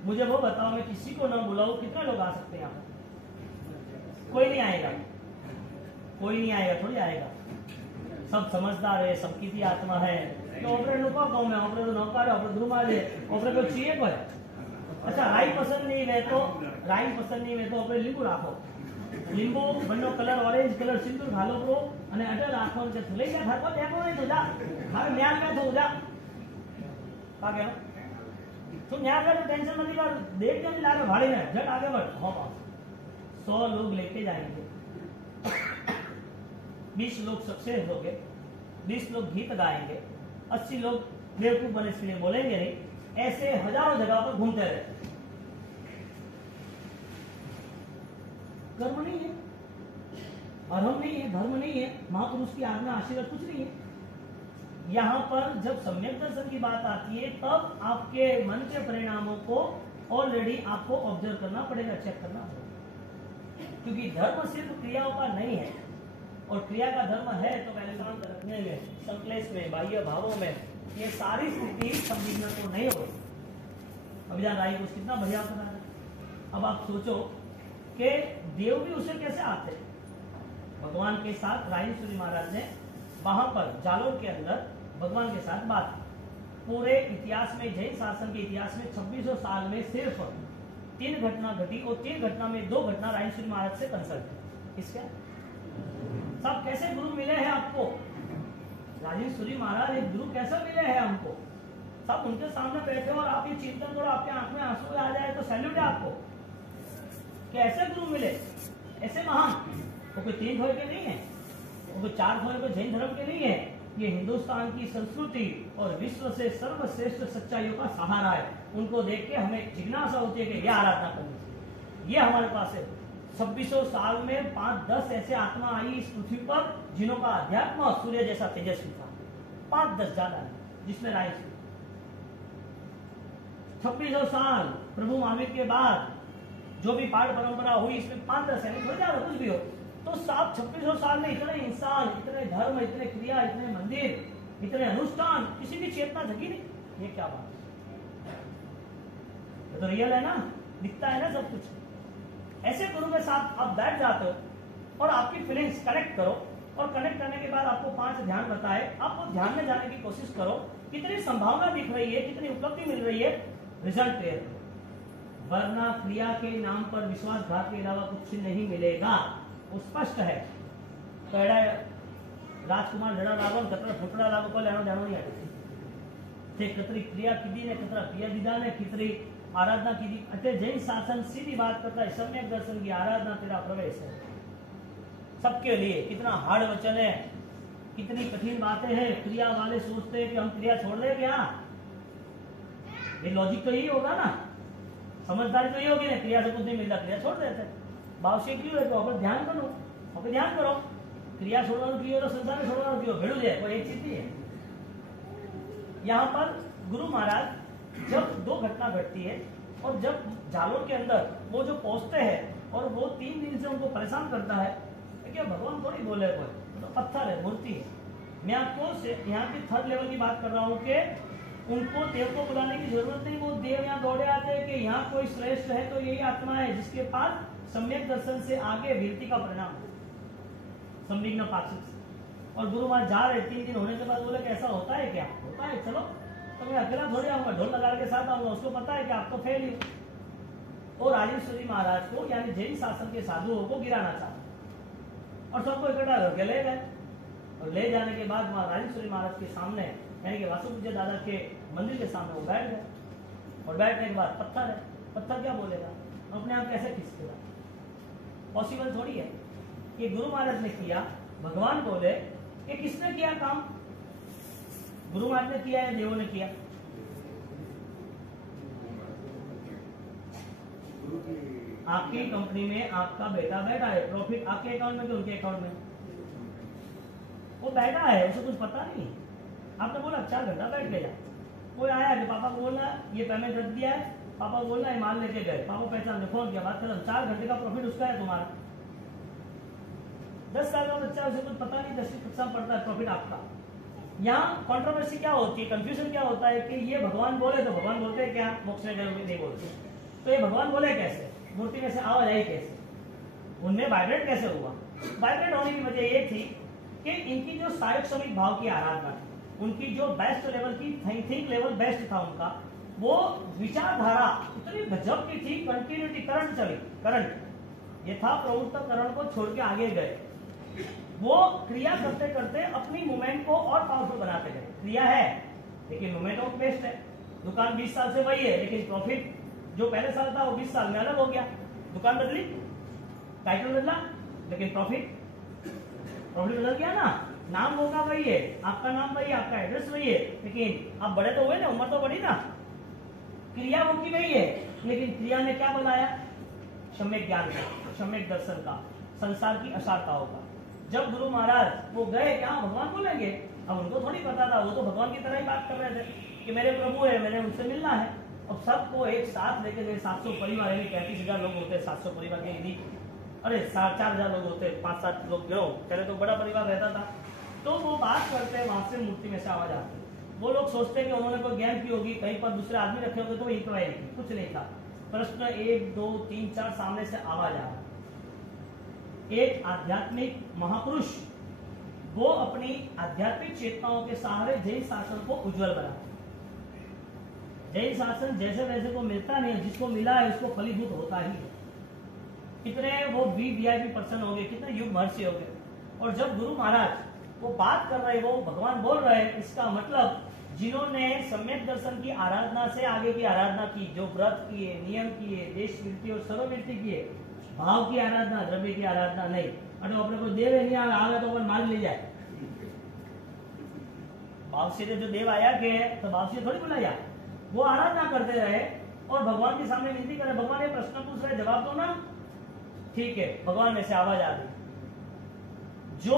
मुझे वो बताओ, मैं किसी को ना बुलाऊं, कितने लोग आ सकते हैं यहाँ? कोई नहीं आएगा, कोई नहीं आएगा, थोड़ी आएगा। सब समझदार है, सबकी भी आत्मा है। तो ऑपरेटर को कहूँ मैं, ऑपरेटर नौकर है, ऑपरेटर रूम आ जाए, ऑपरेटर को चाहिए कोई? अच्छा, राई पसंद नहीं है तो ऑपरेटर लींबू राखो, લીંબુ બંને કલર ઓરેન્જ કલર સિંદૂર ઘાલો પ્રો અને અડર રાખો ને લઈ જા ઘર પર દેખો નહીં તો જા મારે ન્યાલ મે તો જા પાકે तो न्याय का टेंशन मत लीजिए, देख के नहीं ला रहे भाड़े में, झट आगे बढ़। हाँ, 100 लोग लेके जाएंगे, 20 लोग सक्सेस हो गए, 20 लोग गीत गाएंगे, 80 लोग बेवकूफ बने इसलिए बोलेंगे नहीं, ऐसे हजारों जगह पर घूमते रहे। कर्म नहीं है, अधर्म नहीं है, धर्म नहीं है, महापुरुष की आज्ञा आशीर्वाद कुछ नहीं है। यहाँ पर जब सम्यक दर्शन की बात आती है तब आपके मन के परिणामों को ऑलरेडी आपको ऑब्जर्व करना पड़ेगा, चेक करना पड़ेगा, क्योंकि धर्म सिर्फ क्रियाओं का नहीं है, और क्रिया का धर्म है तो पहले शांत रखने में, संक्लेश में, बाह्य भावों में, ये सारी स्थिति संविघ्न को नहीं हो। अभिजान राय को कितना बढ़िया बना है। अब आप सोचो कि देव भी उसे कैसे आते, भगवान के साथ रायेश्वरी महाराज ने वहां पर जालोर के अंदर भगवान के साथ बात। पूरे इतिहास में, जैन शासन के इतिहास में 2600 साल में सिर्फ 3 घटना घटी, और 3 घटना में 2 घटना रायेश्वरी महाराज से कंसल्ट। इसका सब कैसे गुरु मिले हैं आपको, राजेश्वरी महाराज एक गुरु कैसे मिले हैं हमको, सब उनके सामने बैठे और आप ये चिंतन करो, आपके आंख में आंसू आ जाए तो सैल्यूट है आपको। कैसे गुरु मिले ऐसे महान, वो कोई 3 घोड़े के नहीं है, वो कोई 4 घोड़े को जैन धर्म के नहीं है, ये हिंदुस्तान की संस्कृति और विश्व से सर्वश्रेष्ठ सच्चाइयों का सहारा है। उनको देख के हमें जिज्ञासा होती है कि ये आराधना करनी चाहिए। ये हमारे पास है। 2600 साल में 5-10 ऐसे आत्मा आई इस पृथ्वी पर जिन्हों का अध्यात्म सूर्य जैसा तेजस्वी था, 5-10 ज्यादा जिसमें राय 2600 साल प्रभु महावीर के बाद जो भी पाठ परंपरा हुई इसमें 5-10 है, थोड़ा ज्यादा कुछ भी हो, तो साथ 2600 साल में इतने इंसान, इतने धर्म, इतने क्रिया, इतने मंदिर, इतने अनुष्ठान, किसी की चेतना जगी नहीं। ये क्या बात है, ये तो रियल है ना, दिखता है ना सब कुछ। ऐसे गुरु के साथ आप बैठ जाते हो और आपकी फीलिंग्स कनेक्ट करो, और कनेक्ट करने के बाद आपको 5 ध्यान बताए, आप वो ध्यान में जाने की कोशिश करो, कितनी संभावना दिख रही है, कितनी उपलब्धि मिल रही है, रिजल्ट क्लियर करो। वरना क्रिया के नाम पर विश्वासघात के अलावा कुछ नहीं मिलेगा, वो स्पष्ट है। कड़ा राजकुमार जड़ा रावण कतरा फुटड़ा राव को लेना जानो नहीं आती थे, कतरी क्रिया कीधी ने कतरा क्रिया दीदा ने कितरी आराधना कीधी। अतः जैन शासन सीधी बात करता है, सम्यक दर्शन की आराधना तेरा प्रवेश है। सबके लिए कितना हार्ड वचन है, कितनी कठिन बातें हैं। क्रिया वाले सोचते हैं कि हम क्रिया छोड़ दे क्या, ये लॉजिक तो यही होगा ना, समझदारी तो ये होगी ना, क्रिया से कुछ नहीं मिलता, क्रिया छोड़ देते। भाव से क्यों है तो अपन ध्यान करो, अपन ध्यान करो, क्रिया छोड़ना क्यों तो संसार में छोड़ना क्यों, भिड़ जाए कोई एक चीज नहीं है। यहाँ पर गुरु महाराज जब 2 घटना घटती है, और जब जालोर के अंदर वो जो पहुंचते हैं और वो 3 दिन से उनको परेशान करता है, क्या भगवान थोड़ी बोले, कोई तो पत्थर है, मूर्ति है। मैं आपको यहाँ की 3rd लेवल की बात कर रहा हूँ कि उनको देव को बुलाने की जरूरत नहीं, वो देव यहाँ दौड़े आते हैं कि यहाँ कोई श्रेष्ठ है तो यही आत्मा है जिसके पास सम्यक दर्शन से आगे वीरति का परिणाम है, संविघ्न पाक्षिक। और गुरु महाराज जा रहे 3 दिन होने के बाद बोले कि ऐसा होता है क्या, होता है, चलो तो मैं अकेला थोड़ी आऊंगा, ढोल लगा के साथ आऊंगा, उसको पता है कि आप तो फेल ही। और राजेश्वरी महाराज को यानी जैन शासन के साधुओं को गिराना चाहते और सबको इकट्ठा करके ले गए। और ले जाने के बाद वहां राजेश्वरी महाराज के सामने यानी कि वासु पूज्य दादा के मंदिर के सामने वो बैठ गए, और बैठने के बाद पत्थर है, पत्थर क्या बोलेगा, अपने आप कैसे खींचेगा, पॉसिबल थोड़ी है। कि गुरु महाराज ने किया, भगवान बोले कि किसने किया काम, गुरु महाराज ने किया या देवों ने किया? आपकी कंपनी में आपका बेटा बैठा है, प्रॉफिट आपके अकाउंट में कि उनके अकाउंट में? वो बैठा है, उसे कुछ पता नहीं। आपने बोला 4 घंटा बैठ गया, कोई आया कि पापा को बोलना ये पेमेंट रख दिया है, पापा बोलना है माल लेके गए, पापा पहचान फोन किया, बात खत्म। 4 घंटे का प्रॉफिट उसका है, तुम्हारा 10 साल का बच्चा, उसे कुछ पता नहीं, 10वीं कक्षा में पढ़ता है, प्रॉफिट आपका। यहाँ कॉन्ट्रोवर्सी क्या होती है, कंफ्यूजन क्या होता है कि ये भगवान बोले तो भगवान बोलते हैं क्या, मोक्ष में जरूरी नहीं बोलते, तो ये भगवान बोले कैसे, मूर्ति में से आवाज आई कैसे, उनमें वाइब्रेट कैसे हुआ? वाइब्रेट होने की वजह ये थी कि इनकी जो सायुग समिक भाव की आराधना थी, उनकी जो बेस्ट लेवल की थिंक लेवल बेस्ट था उनका, वो विचारधारा इतनी गजब की थी, कंटिन्यूटी करंट चली, करंट ये था, प्रवृत्त करण को छोड़ के आगे गए, वो क्रिया करते करते अपनी मूवमेंट को और पावरफुल बनाते गए। क्रिया है लेकिन मूवमेंट ऑफ बेस्ट है, दुकान 20 साल से वही है लेकिन प्रॉफिट जो पहले साल था वो 20 साल में अलग हो गया, दुकान बदली, टाइटल बदला, लेकिन प्रॉफिट बदल गया ना, नाम होगा वही है, आपका नाम वही, आपका एड्रेस वही है, लेकिन आप बड़े तो हुए ना, उम्र तो बढ़ी ना, क्रिया वो की वही है, लेकिन क्रिया ने क्या बनाया, सम्यक ज्ञान का, सम्यक दर्शन का, संसार की असारताओं का। जब गुरु महाराज वो गए क्या भगवान बोलेंगे, अब उनको थोड़ी पता था, वो तो भगवान की तरह ही बात कर रहे थे कि मेरे प्रभु है, मैंने उनसे मिलना है, अब सबको एक साथ लेके गए, 700 परिवार यानी 35,000 लोग होते हैं, 700 परिवार के यदि अरे 4,000 लोग होते, 5-7 लोग गिरो, पहले तो बड़ा परिवार रहता था। तो वो बात करते हैं, वहां से मूर्ति में से आवाज आती है। वो लोग सोचते हैं कि उन्होंने कोई गेम की होगी, कहीं पर दूसरे आदमी रखे होंगे, तो इंक्वायरी की, कुछ नहीं था। प्रश्न 1 2 3 4 सामने से आवाज आ रही। एक आध्यात्मिक महापुरुष वो अपनी आध्यात्मिक चेतनाओं के सहारे जैन शासन को उज्जवल बना। जैन शासन जैसे वैसे को मिलता नहीं, जिसको मिला है उसको फलीभूत होता ही है। कितने वो वीआईपी पर्सन हो गए, कितने युग महर्षि हो गए, और जब गुरु महाराज वो बात कर रहे, वो भगवान बोल रहे, इसका मतलब जिन्होंने सम्यक दर्शन की आराधना से आगे की आराधना की, जो व्रत किए, नियम किए, देश वृत्ति और सर्ववृत्ति किए, भाव की आराधना, द्रव्य की आराधना नहीं। अरे अपने को देव नहीं आगे तो अपन मान ले जाए, भाव से जो देव आया के तो भाव से थोड़ी बुलाया, वो आराधना करते रहे और भगवान के सामने विनती करे, भगवान ये प्रश्न पूछ रहे, जवाब दो ना। ठीक है, भगवान में से आवाज आ गई। जो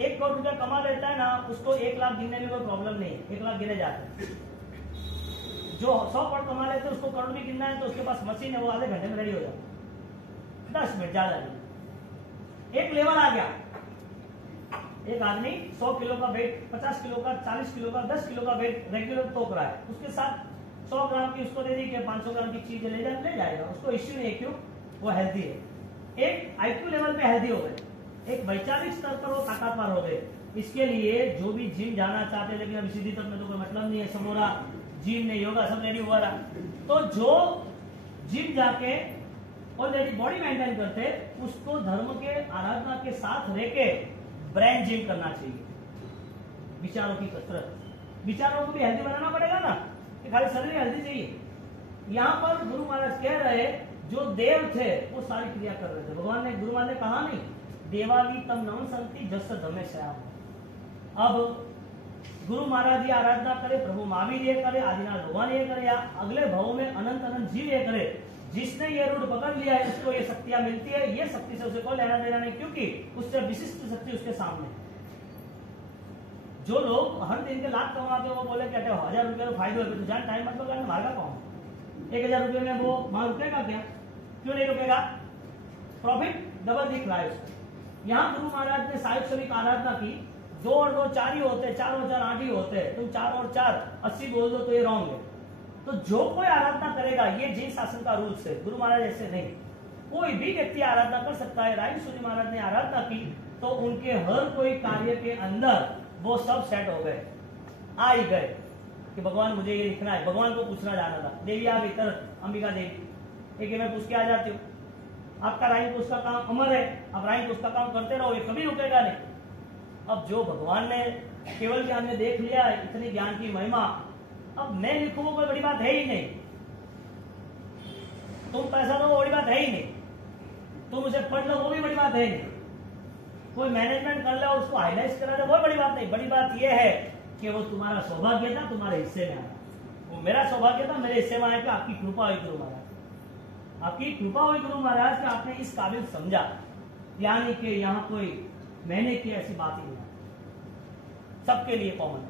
1 करोड़ रुपया कमा लेता है ना, उसको 1 लाख गिनने में कोई प्रॉब्लम नहीं है, 1 लाख गिने जाते हैं। जो 100 करोड़ कमा लेते हैं, उसको करोड़ भी गिनना है तो उसके पास मशीन है, वो आधे घंटे में रेडी हो जाता, 10 मिनट ज्यादा नहीं। एक लेवल आ गया, एक आदमी 100 किलो का वेट, 50 किलो का, 40 किलो का, 10 किलो का वेट रेगुलर तोक रहा है, उसके साथ 100 ग्राम की उसको दे दी कि 500 ग्राम की चीज ले जाएगा, उसको इश्यू नहीं है, क्यों? वो हेल्दी है। एक आईक्यू लेवल पे हेल्दी हो गए, एक वैचारिक स्तर पर वो ताकतवर हो गए। इसके लिए जो भी जिम जाना चाहते हैं, लेकिन अभी सीधी तक में तो कोई मतलब नहीं है, समोरा जिम ने योगा सब रेडी हुआ रहा, तो जो जिम जाके ऑलरेडी बॉडी मेंटेन करते, उसको धर्म के आराधना के साथ रहके ब्रेन जिम करना चाहिए। विचारों की कसरत, विचारों को भी हेल्दी बनाना पड़ेगा ना, कि खाली शरीर हेल्दी चाहिए। यहाँ पर गुरु महाराज कह रहे, जो देव थे वो सारी क्रिया कर रहे थे। भगवान ने, गुरु महाराज ने कहा नहीं, देवाली तम नमन संति जस धमे श्याम। अब गुरु महाराज ये आराधना करे, प्रभु महावीर ये करे, आदिनाथ भगवान ये करे, या अगले भाव में अनंत अनंत जीव ये करे, जिसने ये रूट पकड़ लिया है उसको ये शक्तियां मिलती है। ये शक्ति से उसे कोई लेना देना नहीं, क्योंकि उससे विशिष्ट शक्ति उसके सामने। जो लोग हर दिन के लाख कमाते हैं, वो बोले कि 1000 रुपये का फायदा है, तो जान टाइम मतलब करना मार्गा कौन? 1000 रुपये में वो वहां रुकेगा क्या? क्यों नहीं रुकेगा? प्रॉफिट डबल दिख रहा है उसको। यहाँ गुरु महाराज ने साहिब सभी का आराधना की, 2 और 2 4 ही होते हैं, 4 और 4 8 ही होते हैं। तुम 4 और 4 80 बोल दो तो ये रॉन्ग है। तो जो कोई आराधना करेगा, ये जैन शासन का रूल्स है, गुरु महाराज ऐसे नहीं, कोई भी व्यक्ति आराधना कर सकता है। राय सूर्य महाराज ने आराधना की तो उनके हर कोई कार्य के अंदर वो सब सेट हो गए, आ ही गए कि भगवान मुझे ये लिखना है, भगवान को पूछना जाना था। देवी आप इतर अंबिका देवी, एक मैं पूछ के आ जाती हूँ, आपका राइन पुष्प का काम अमर है, आप राइन पुष्प का काम करते रहो, ये कभी रुकेगा नहीं। अब जो भगवान ने केवल ज्ञान में देख लिया है, इतनी ज्ञान की महिमा, अब मैं लिखूं वो कोई बड़ी बात है ही नहीं, तुम पैसा दो वो बड़ी बात है ही नहीं, तुम उसे पढ़ लो वो भी बड़ी बात है नहीं, कोई मैनेजमेंट कर ले और उसको हाईलाइट करा दे वो बड़ी बात नहीं। बड़ी बात यह है कि वो तुम्हारा सौभाग्य था, तुम्हारे हिस्से में आया, वो मेरा सौभाग्य था, मेरे हिस्से में आया कि आपकी कृपा हुई गुरु महाराज, आपकी कृपा हुई गुरु महाराज कि आपने इस काबिल समझा। यानी कि यहाँ कोई मैंने की ऐसी बात ही नहीं, सबके लिए कॉमन।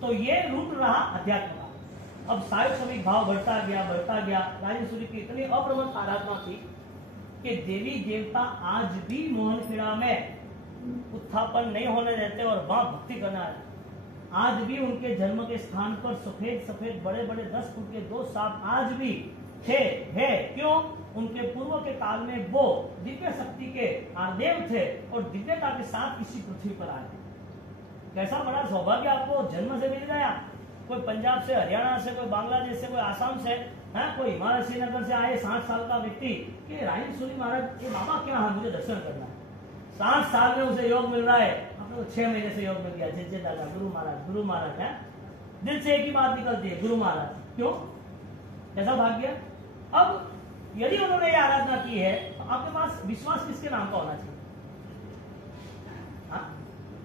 तो ये रूट रहा अध्यात्म का। अब सायुश्रमिक भाव बढ़ता गया, बढ़ता गया। राजन सूर्य की इतनी अप्रमत आराधना थी कि देवी देवता आज भी मोहनखेड़ा में उत्थापन नहीं होने देते और वहां भक्ति करना है। आज भी उनके जन्म के स्थान पर सफेद सफेद बड़े बड़े 10 फुट के 2 सांप आज भी है। क्यों? उनके पूर्व के काल में वो दिव्य शक्ति के आदेव थे और दिव्यता के साथ इसी पृथ्वी पर आए। कैसा बड़ा सौभाग्य आपको जन्म से मिल गया। कोई पंजाब से, हरियाणा से, कोई बांग्लादेश से, कोई आसाम से, है कोई हिमालय श्रीनगर से आए 60 साल का व्यक्ति कि राइन सूरी महाराज ये बाबा क्या है, मुझे दर्शन करना है। 60 साल में उसे योग मिल रहा है, आपको तो 6 महीने से योग मिल गया। जय जय दादा गुरु महाराज है। दिल से एक ही बात निकलती है, गुरु महाराज। क्यों? ऐसा भाग्य। अब यदि उन्होंने ये आराधना की है तो आपके पास विश्वास किसके नाम का होना चाहिए?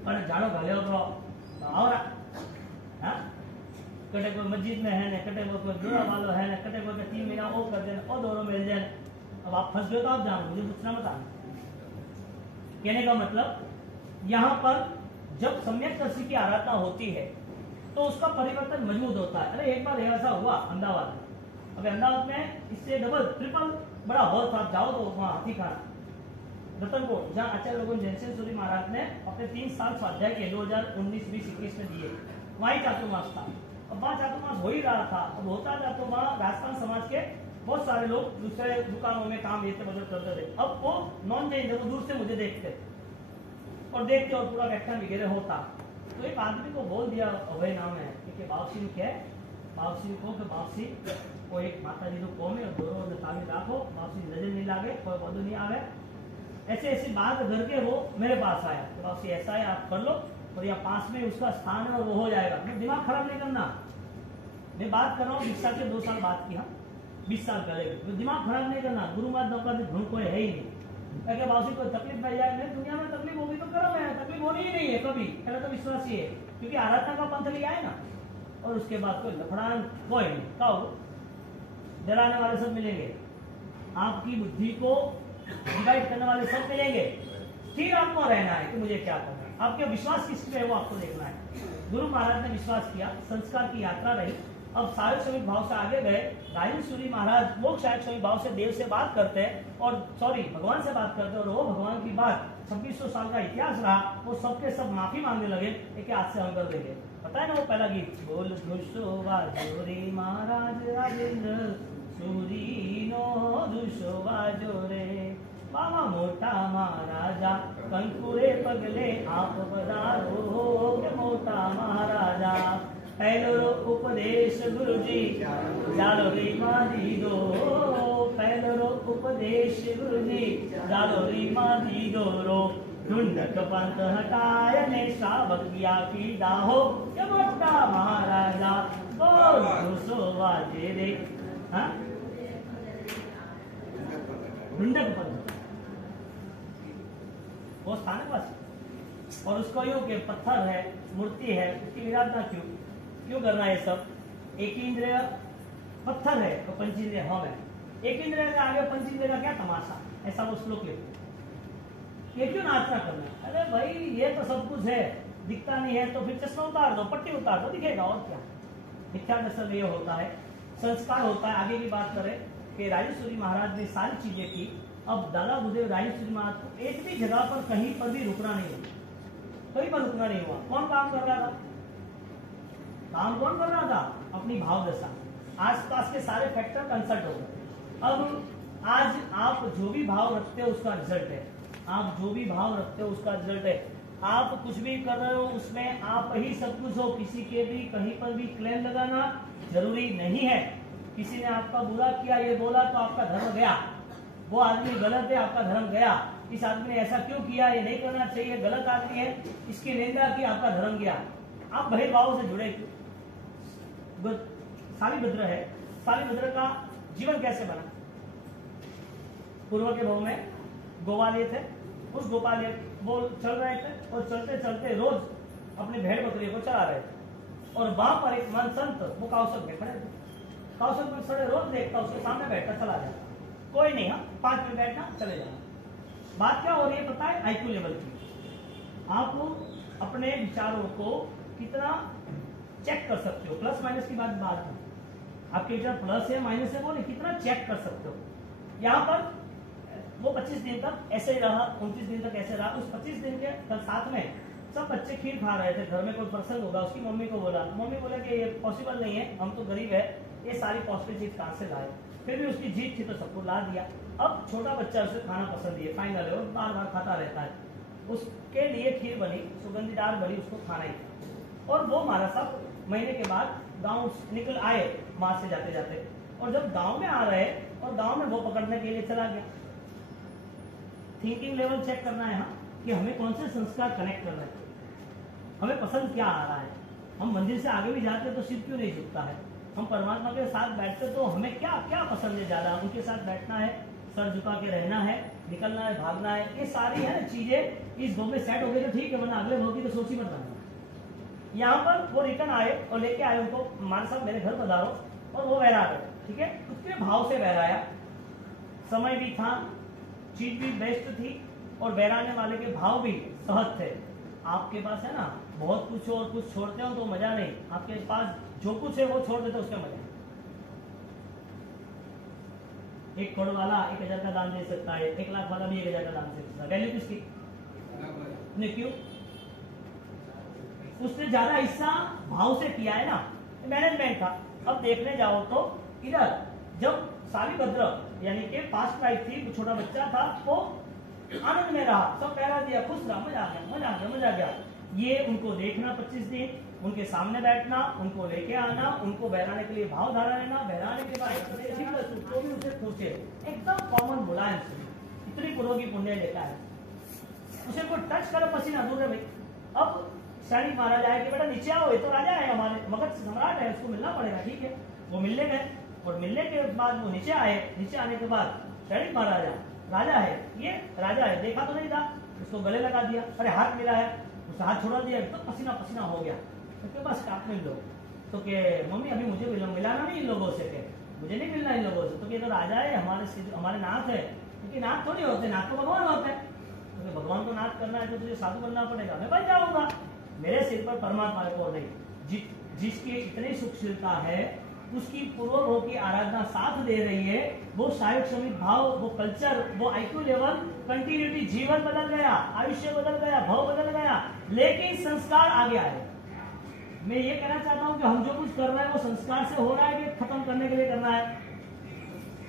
पर जानो भले हो तो आओ ना, कटे कोई मस्जिद में है ना, कटे कोई जोड़ा वालों है ना, कटे कोई 3 महीना वो कर देना और दोनों मिल जाए। अब आप फंस गए तो आप जानो, मुझे पूछना मत आना। कहने का मतलब यहाँ पर जब सम्यक दर्शी की आराधना होती है तो उसका परिवर्तन मजबूत होता है। अरे एक बार ऐसा हुआ अहमदाबाद में, अब अहमदाबाद में इससे डबल ट्रिपल बड़ा हॉल था, आप जाओ तो वहाँ हाथी खाना रतनपुर, जहाँ आचार्य लोगन जयसेन सूरी महाराज ने अपने 3 साल स्वाध्याय के 2019, 20, 21 में दिए, वहीं चातुर्मास था। अब वहाँ चातुर्मास हो ही रहा था, अब होता था तो वहाँ राजस्थान समाज के बहुत सारे लोग दूसरे दुकानों में काम ये मदद करते थे। अब वो नॉन जैन थे, वो दूर से मुझे देखते और पूरा व्याख्यान वगैरह होता। तो एक आदमी को बोल दिया, अभय नाम है कि बाबसी क्या है, बाबसी को कि बाबसी को एक माता जी को कोमे और दोनों ने ताली राखो, बाबसी नजर नहीं लागे, कोई बदू नहीं आवे, ऐसे ऐसी बात करके वो मेरे पास आया। तो बाबसी ऐसा है, आप कर लो और यहाँ पास में उसका स्थान है और वो हो जाएगा। मैं दिमाग खराब नहीं करना, मैं बात कर रहा हूँ 20 साल के 2 साल बात की, हम 20 साल पहले, तो दिमाग खराब नहीं करना। गुरु मात ढूंढ कोई है ही नहीं, अगर बाबसी को तकलीफ मिल जाए, नहीं दुनिया में तकलीफ होगी तो कर्म है, तकलीफ होनी ही नहीं है कभी, पहले तो विश्वास ही है, क्योंकि आराधना का पंथ लिया है ना। और उसके बाद कोई लफड़ान कोई नहीं, कहो डराने वाले सब मिलेंगे, आपकी बुद्धि को डिवाइड करने वाले सब मिलेंगे। ठीक आपको रहना है कि मुझे क्या करना है, आपके विश्वास किस पे है वो आपको देखना है। गुरु महाराज ने विश्वास किया, संस्कार की यात्रा रही, अब सारे श्रमिक भाव से आगे गए। राजन सूरी महाराज मोक्ष श्रमिक भाव से देव से बात करते हैं और भगवान से बात करते हैं, और वो भगवान की बात 2600 साल का इतिहास रहा, वो सबके सब माफी मांगने लगे कि आज से हम कर देंगे। पता है ना वो पहला गीत, बोल दुशोवा जोरे महाराज राजेंद्र सूरी नो दुशोवा जोरे, बाबा मोटा महाराजा कंकुरे पगले आप पधारो के मोटा महाराजा, पहलो उपदेश गुरुजी जालो री मादी दो, पहलो उपदेश गुरुजी जालो री मादी दो रो, ढूंढक पंथ हटाय ने श्रावक किया की दाहो के मोटा महाराजा, बोल दो वाजे रे, हाँ ढूंढक पंथ वो स्थान बस। और उसको यूं कि पत्थर है, मूर्ति है, उसकी विराधना क्यों करना है सब। एक इंद्रिय पत्थर है तो पंचेंद्रिय हम है, एक इंद्रिय के आगे पंचेंद्रिय का क्या तमाशा, ऐसा वो श्लोक है। ये क्यों नाचना करना, अरे भाई ये तो सब कुछ है, दिखता नहीं है तो फिर चश्मा उतार दो, पट्टी उतार दो, दिखेगा और क्या। मिथ्या दर्शन ये होता है, संस्कार होता है। आगे की बात करें कि राजेश्वरी महाराज ने सारी चीजें की। अब दादा गुरुदेव राजेश्वरी महाराज को एक भी जगह पर कहीं पर भी रुकना नहीं हुआ, कहीं पर रुकना नहीं हुआ। कौन काम कर रहा था, काम कौन कर रहा था, अपनी भाव दशा, आसपास के सारे फैक्टर कंसल्ट हो गए। अब आज आप जो भी भाव रखते हो उसका रिजल्ट है, आप जो भी भाव रखते हो उसका रिजल्ट है। आप कुछ भी कर रहे हो उसमें आप ही सब कुछ हो, किसी के भी कहीं पर भी क्लेम लगाना जरूरी नहीं है। किसी ने आपका बुरा किया, ये बोला तो आपका धर्म गया, वो आदमी गलत है, आपका धर्म गया। इस आदमी ने ऐसा क्यों किया, ये नहीं करना चाहिए, गलत आदमी है, इसकी निंदा की, आपका धर्म गया। आप बहिर्भाव से जुड़े क्यों। शालिभद्र है, शालिभद्र का जीवन कैसे बना, पूर्व के भाव में गोपाल थे, उस गोपाल वो चल रहे थे और चलते चलते रोज अपने भेड़ बकरियों को चला रहे थे। और वहां पर एक मन संत वो कौशल में खड़े थे, कौशल में खड़े, रोज देखता उसके सामने बैठता चला जाता, कोई नहीं, हाँ 5 मिनट बैठना चले जाना। बात क्या हो रही है पता है, आईक्यू लेवल की। आप अपने विचारों को कितना चेक कर सकते हो, प्लस माइनस की बात है, आपके विचार प्लस है माइनस है वो नहीं, कितना चेक कर सकते हो। यहाँ पर वो 25 दिन तक ऐसे ही रहा, 29 दिन तक ऐसे रहा। उस 25 दिन के साथ में सब बच्चे खीर खा रहे थे, घर में कोई प्रसंग होगा, उसकी मम्मी को बोला, मम्मी बोले कि ये पॉसिबल नहीं है, हम तो गरीब है, ये सारी पौष्टिक चीज कहाँ से लाए। फिर भी उसकी जीत थी तो सबको ला दिया। अब छोटा बच्चा उसे खाना पसंद है, फाइनल है, और बार बार खाता रहता है, उसके लिए खीर बनी, सुगंधीदार बनी, उसको खाना ही था। और वो हमारा सब महीने के बाद गाँव निकल आए वहां से जाते जाते, और जब गाँव में आ रहे और गाँव में वो पकड़ने के लिए चला गया। थिंकिंग लेवल चेक करना है हाँ, कि हमें कौन से संस्कार कनेक्ट कर रहे हैं, हमें पसंद क्या आ रहा है। हम मंदिर से आगे भी जाते तो सिर क्यों नहीं झुकता है, हम परमात्मा के साथ बैठते तो हमें क्या क्या पसंद है ज्यादा, उनके साथ बैठना है, सर झुका के रहना है, निकलना है, भागना है, ये सारी है ना चीजें इस भोग में सेट हो गई तो ठीक है, वरना अगले भोग की तो सोच ही मत रखना। यहाँ पर वो रिटर्न आए और लेके आए उनको, हमारे साथ मेरे घर पधारो, और वो बहरा गए, ठीक है, उसके भाव से बहराया, समय भी था, चीज भी बेस्ट थी, और बहराने वाले के भाव भी सहज थे। आपके पास है ना बहुत कुछ और कुछ छोड़ते हो तो मजा नहीं, आपके पास जो कुछ है वो छोड़ देते हो, उसका मजा है। 1 करोड़ वाला 1000 का दान दे सकता है, 1 लाख वाला भी 1000 का दान दे सकता है। वैल्यू किसकी? ने क्यों? उसने ज्यादा हिस्सा भाव से किया है ना, मैनेजमेंट था। अब देखने जाओ तो इधर जब सालीभद्र यानी कि पास्ट लाइफ थी, छोटा बच्चा था, वो आनंद में रहा, सब पहरा दिया, खुश रहा, मजा आ गया, मजा आ गया, मजा आ गया। ये उनको देखना 25 दिन, उनके सामने बैठना, उनको लेके आना, उनको बहराने के लिए भाव धारा लेना, बहराने के बाद तो भी उसे पूछे, एकदम कॉमन मुलायम से, इतनी पुरों की पुण्य लेता है, उसे कोई टच करे पसीना दूर है भाई। अब सैनिक महाराज आए कि बेटा नीचे आओ, ये तो राजा है हमारे, मगध सम्राट है, उसको मिलना पड़ेगा। ठीक है, वो मिलने गए और मिलने के बाद वो नीचे आए। नीचे आने के बाद सैनिक महाराजा, राजा है, ये राजा है, देखा तो नहीं था, उसको गले लगा दिया, अरे हाथ मिला है, उसका हाथ छोड़ा दिया, तो पसीना पसीना हो गया। उसके पास काटने लो तो के मम्मी अभी मुझे मिलाना नहीं इन लोगों से, के मुझे नहीं मिलना इन लोगों से, तो ये तो राजा है, हमारे नाथ है, क्योंकि नाथ थोड़ी होते, नाथ तो भगवान होते हैं, तो भगवान को नाथ करना है तो तुझे साधु बनना पड़ेगा, मैं बन जाऊंगा, मेरे सिर पर परमात्मा को नहीं। जिसकी इतनी सुखशीलता है, उसकी पूर्व भाव की आराधना साथ दे रही है, वो शायद श्रमिक भाव, वो कल्चर, वो आईक्यू लेवल, कंटिन्यूटी, जीवन बदल गया, आयुष्य बदल गया, भाव बदल गया, लेकिन संस्कार आगे आए। मैं ये कहना चाहता हूं कि हम जो कुछ कर रहे हैं वो संस्कार से हो रहा है कि खत्म करने के लिए करना है?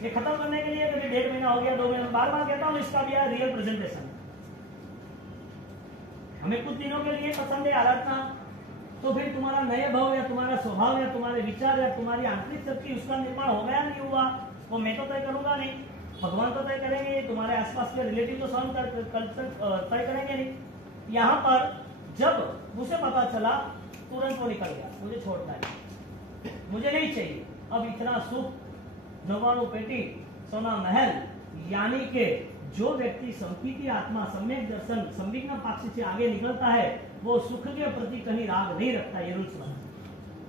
ये खत्म करने के लिए कभी 1.5 महीना हो गया, 2 महीना, बार बार कहता हूं, इसका भी रियल प्रेजेंटेशन। हमें कुछ दिनों के लिए पसंद है आराधना, तो फिर तुम्हारा नए भाव या तुम्हारा स्वभाव या तुम्हारे विचार या तुम्हारी आंतरिक शक्ति, उसका निर्माण हो गया नहीं हुआ, वो मैं तो तय करूंगा नहीं, भगवान तो तय करेंगे, तुम्हारे आसपास के रिलेटिव तो स्वयं तय करेंगे नहीं। यहाँ पर जब मुझे पता चला, तुरंत वो निकल गया, मुझे छोड़ना है, मुझे नहीं चाहिए। अब इतना सुख, 99 पेटी, सोना महल, यानी के जो व्यक्ति संकीर्ति आत्मा, सम्यक दर्शन, संविघ्न पक्ष से आगे निकलता है, वो सुख के प्रति कहीं राग नहीं रखता, ये रूल्स बना।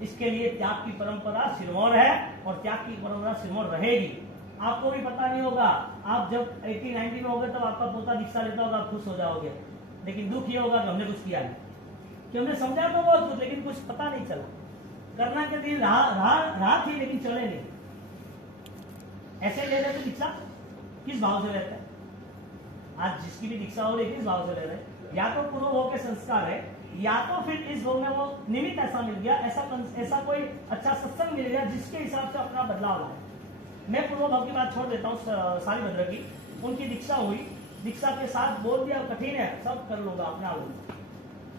इसके लिए त्याग की परंपरा सिरमौर है और त्याग की परंपरा सिरमौर रहेगी। आपको भी पता नहीं होगा, आप जब 80-90 में होगे तब आपका पोता दीक्षा लेता होगा, आप खुश हो जाओगे, लेकिन दुख ये होगा कि हमने कुछ किया नहीं, कि हमने समझा तो बहुत कुछ, लेकिन कुछ पता नहीं चला, करना के दिन राह थी लेकिन चले नहीं। ऐसे ले रहे थे दीक्षा, किस भाव से लेते हैं? आज जिसकी भी दीक्षा हो रही है, किस भाव से ले रहे हैं? या तो पूर्व भाव के संस्कार है, या तो फिर इस भाव में वो निमित्त ऐसा मिल गया, ऐसा कोई अच्छा सत्संग मिल गया जिसके हिसाब से अपना बदलाव लाए। मैं पूर्व भाव की बात छोड़ देता हूँ, सालीभद्र की, उनकी दीक्षा हुई, दीक्षा के साथ बोल दिया कठिन है, सब कर लूंगा, अपना लूंगा।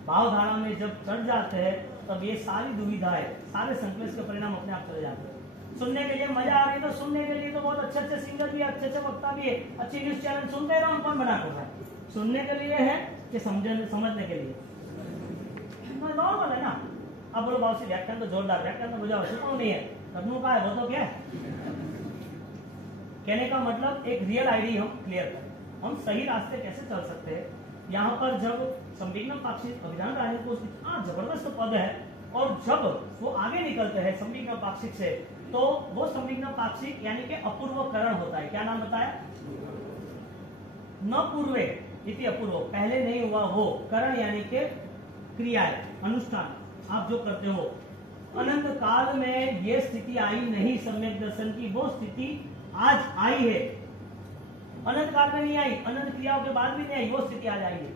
भावधारा में जब चढ़ जाते हैं तब ये सारी दुविधाएं, सारे संकल्प के परिणाम अपने आप चले जाते हैं। सुनने के लिए मजा आ रही है तो सुनने के लिए तो बहुत अच्छे सिंगर भी, अच्छे वक्ता भी है, अच्छी न्यूज चैनल सुनते रहो, कौन बना कर रहा है? सुनने के लिए है कि समझने के लिए? नॉर्मल है ना। अब बोलो बाबू व्याख्यान तो जोरदार, व्याख्यान तो बुझाओ, सुनो नहीं है, तबनू का है वो तो क्या है? कहने का मतलब एक रियल आईडी हम क्लियर करें, हम सही रास्ते कैसे चल सकते हैं। यहाँ पर जब संविघ्न पाक्षिक अभिधान राय को इतना जबरदस्त पद है, और जब वो आगे निकलते हैं संविघ्न पाक्षिक से, तो वो संविघ्न पाक्षिक यानी कि अपूर्वकरण होता है। क्या नाम बताया? न पूर्वे इति अपूर्व, पहले नहीं हुआ वो, करण यानी कि क्रिया, अनुष्ठान, आप जो करते हो। अनंत काल में ये स्थिति आई नहीं सम्यक दर्शन की, वो स्थिति आज आई है। अनंत काल में नहीं आई, अनंत क्रियाओं के बाद भी नहीं आई, वो स्थिति आज आई है।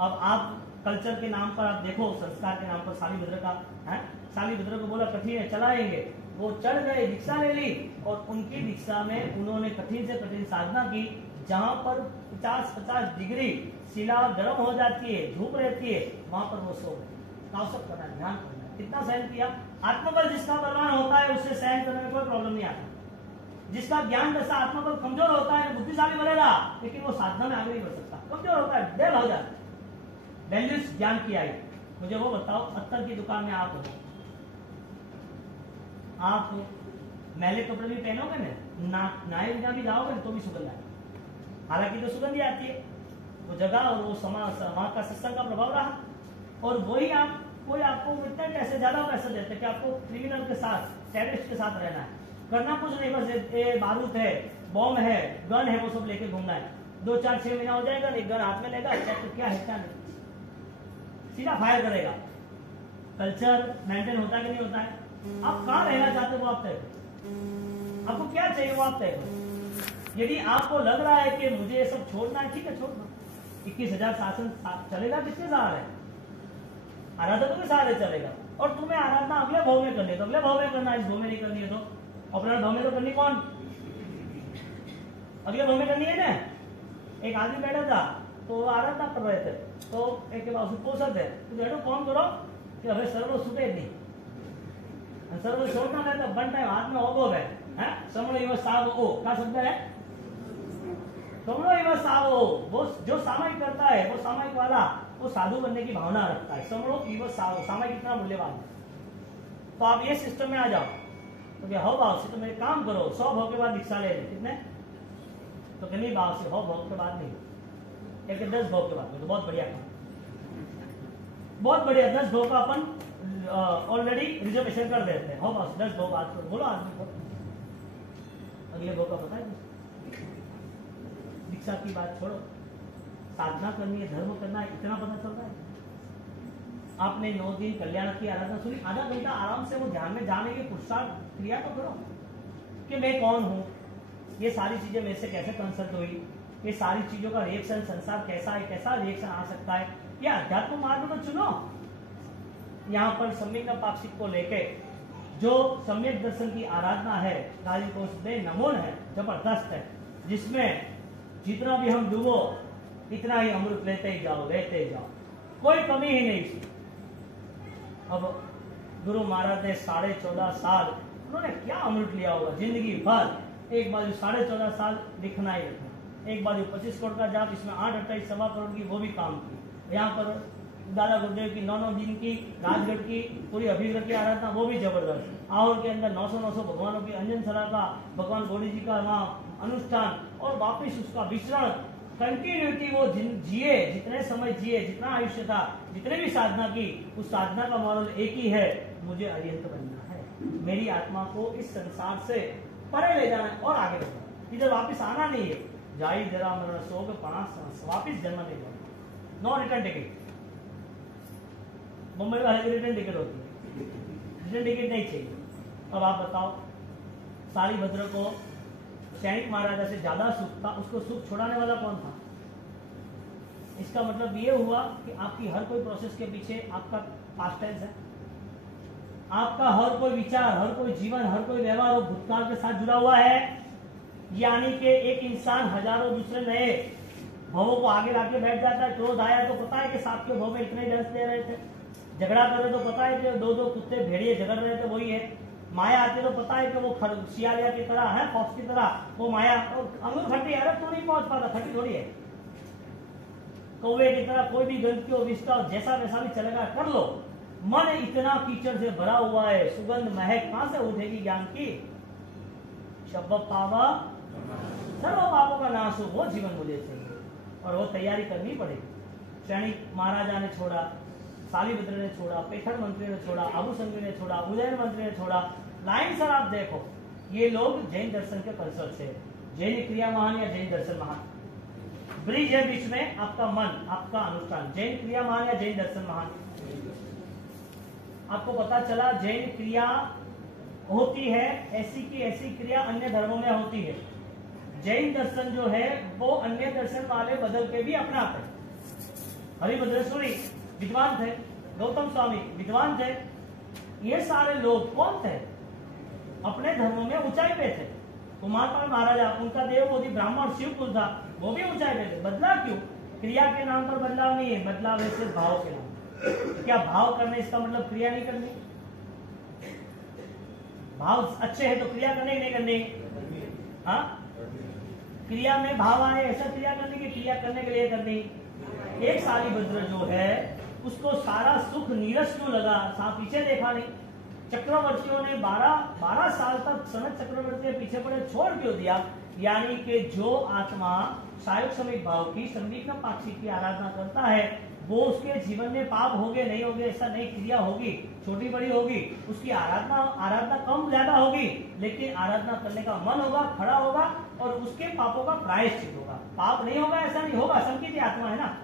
अब आप कल्चर के नाम पर आप देखो, संस्कार के नाम पर सालीभद्र का है, सालीभद्र को बोला कठिन है, चलाएंगे, वो चढ़ गए, दीक्षा ले ली, और उनकी दीक्षा में उन्होंने कठिन से कठिन साधना की, जहां पर 50-50 डिग्री शिला गर्म हो जाती है, धूप रहती है, वहां पर वो सो गए। आवश्यक करना, ध्यान करना, कितना सहन किया। आत्मबल जिसका बलवान होता है उससे सहन करने में कोई प्रॉब्लम नहीं आता। जिसका ज्ञान जैसा आत्मबल कमजोर होता है, बुद्धिशाली बनेगा लेकिन वो साधना में आगे नहीं बढ़ सकता, कमजोर होता है, डेल हो जाता है। वैल्यूज ज्ञान की आई। मुझे वो बताओ, अत्तर की दुकान में आप हो, आप मैले कपड़े भी पहनोगे ना, नहाए बिना भी जाओगे तो भी सुगंध आए, हालांकि तो सुगंध ही आती है, वो जगह और वो समाज का सत्संग का प्रभाव रहा। और वही आप, कोई आपको इतना पैसे, ज्यादा पैसे देते कि आपको क्रिमिनल के साथ, टेररिस्ट के साथ रहना है, करना कुछ नहीं, बस बारूद है, बॉम्ब है, गन है, वो सब लेके घूमना है। 2-4-6 महीना हो जाएगा, एक गन हाथ में लेगा, तो क्या है क्या नहीं। सीधा फायर करेगा। कल्चर मेंटेन होता है कि नहीं होता है? आप कहाँ रहना चाहते हो वो आप तय करो, आपको क्या चाहिए वो आप तय करो। यदि आपको लग रहा है कि मुझे ये सब छोड़ना है, ठीक है छोड़ दो। 21,000 शासन चलेगा किसके सहारे? आराधकों के सहारे चलेगा। और तुम्हें आराधना अगले भाव में करनी है तो अगले भाव में करना, इस भाव में नहीं करनी है तो अपना भाव में तो करनी कौन? अगले भाव में करनी है ना। एक आदमी बैठा था तो आराधना कर रहे थे तो एक के पास पोषक है तो बैठो कौन करो कि हमें सर्व छूटे नहीं, सर्व छोड़ना है तो बन टाइम हाथ में होगो है समणो इव साव ओ क्या शब्द है? समणो इव साव ओ। वो जो सामायिक करता है वो सामायिक वाला वो साधु बनने की भावना रखता है। समणो इव साव, सामायिक कितना मूल्यवान है। तो आप ये सिस्टम में आ जाओ तो क्या हो भाव से तो मेरे काम करो, 100 भाव के बाद दीक्षा ले कितने तो कितनी भाव से, हो भाव के बाद नहीं, एक 10 भाव के बाद तो बहुत बढ़िया काम, बहुत बढ़िया। 10 भाव का अपन ऑलरेडी रिजर्वेशन कर देते हैं। हो बस 10 भाव बात करो, बोलो आदमी को अगले भाव का पता है? दीक्षा की बात छोड़ो, साधना करनी है, धर्म करना है, इतना पता चल रहा है। आपने 9 दिन कल्याण की आराधना सुनी, आधा घंटा आराम से वो ध्यान में जाने की पुरुषार्थ क्रिया तो करो कि मैं कौन हूँ, ये सारी चीजें मेरे से कैसे कंसल्ट हुई, ये सारी चीजों का रिएक्शन संसार कैसा है, कैसा रिएक्शन आ सकता है, ये अध्यात्म मार्ग तो चुनो। यहाँ पर सम्यक पाक्षिक को लेके जो सम्यक दर्शन की आराधना है, नमून है, जबरदस्त है, जिसमें जितना भी हम डूबो इतना ही अमृत लेते ही जाओ, लेते ही जाओ, कोई कमी ही नहीं। अब गुरु महाराज ने 14.5 साल उन्होंने क्या अमृत लिया होगा जिंदगी भर। एक बाजू 14.5 साल लिखना ही लिखना, एक बाजू 25 करोड़ का जाप, इसमें 8-28 सवा करोड़ की वो भी काम की। यहाँ पर दादा गुरुदेव की 9 दिन की राजगढ़ की पूरी अभिग्रह की आराधना वो भी जबरदस्त। और के अंदर 900 भगवानों की अंजन सरा का, भगवान गौड़ी जी का वहाँ अनुष्ठान और वापिस उसका विचरण, कंटिन्यूटी वो जिए, जितने समय जिए, जितना आयुष्य था, जितने भी साधना की, उस साधना का मॉडल एक ही है, मुझे अरिहंत बनना है, मेरी आत्मा को इस संसार से परे ले जाना है और आगे बढ़ना, इधर वापिस आना नहीं है। जाई जरा मरण सोग पास वापिस जन्म नहीं लेना, नो रिटर्न टिकट। मुंबई वाले की रिटर्न टिकट होती है, रिटर्न टिकट नहीं चाहिए। अब आप बताओ, सारीभद्र को सैनिक महाराजा से ज्यादा सुख था, उसको सुख छुड़ाने वाला कौन था? इसका मतलब ये हुआ कि आपकी हर कोई प्रोसेस के पीछे आपका पास्ट टेंस है, आपका हर कोई विचार, हर कोई जीवन, हर कोई व्यवहार और भूतकाल के साथ जुड़ा हुआ है। यानी कि एक इंसान हजारों दूसरे नए भवों को आगे लाके बैठ जाता है। क्रोध आया तो पता है कि साथ के भव में इतने डांस दे रहे थे, झगड़ा करे तो पता है कि 2-2 कुत्ते भेड़िए झगड़ रहे थे, वही है। माया आती तो पता है कि वो शियालिया की तरह है, फॉक्स की तरह वो माया, अंगूर खट्टी है, अरे तू नहीं पहुंच पाता, खट्टी थोड़ी है। कौवे की तरह कोई भी गंदगी और विष्टा जैसा वैसा भी चलेगा, कर लो। मन इतना कीचड़ से भरा हुआ है, सुगंध महक कहां से उठेगी ज्ञान की? शब्द पावा सर्व पापों का नाश हो, वो जीवन मुझे चाहिए और वो तैयारी करनी पड़ेगी। सैनिक महाराजा ने छोड़ा, सालीभद्र ने छोड़ा, पेठर मंत्री ने छोड़ा, आबू संघवी ने छोड़ा, उदयन मंत्री ने छोड़ा। लाइन सर आप देखो, ये लोग जैन दर्शन के कंसल्ट है, जैन क्रिया महान या जैन दर्शन महान, ब्रिज है बीच में, आपका मन, आपका अनुष्ठान, जैन क्रिया महान या जैन दर्शन महान। आपको पता चला जैन क्रिया होती है, ऐसी की ऐसी क्रिया अन्य धर्मों में होती है। जैन दर्शन जो है वो अन्य दर्शन वाले बदल के भी अपनाते हैं। हरिभद्रेश्वरी विद्वान थे, गौतम स्वामी विद्वान थे, ये सारे लोग कौन थे? अपने धर्मों में ऊंचाई पे थे। कुमारपाल महाराजा, उनका देव बोधि ब्राह्मण शिव कुल था, वो भी ऊंचाई पे थे। बदला क्यों? क्रिया के नाम पर बदलाव नहीं है, बदलाव है सिर्फ भाव के नाम। क्या भाव करने इसका मतलब क्रिया नहीं करनी? भाव अच्छे है तो क्रिया करने की नहीं करनी? हाँ, क्रिया में भाव आए ऐसा क्रिया करने की, क्रिया करने के लिए करनी। एक सारीभद्र जो है उसको सारा सुख नीरस क्यों लगा? पीछे देखा नहीं। चक्रवर्तियों ने 12 साल तक सनत चक्रवर्ती के पीछे पड़े छोड़ क्यों दिया? यानी कि जो आत्मा सायुग समीप भाव की, संदिग्ध पाक्षिक की आराधना करता है, वो उसके जीवन में पाप होगे नहीं होगे ऐसा नहीं, क्रिया होगी, छोटी बड़ी होगी, उसकी आराधना कम ज्यादा होगी, लेकिन आराधना करने का मन होगा, खड़ा होगा और उसके पापों का प्रायश्चित होगा। पाप नहीं होगा ऐसा नहीं होगा, संकीर्ति आत्मा है ना,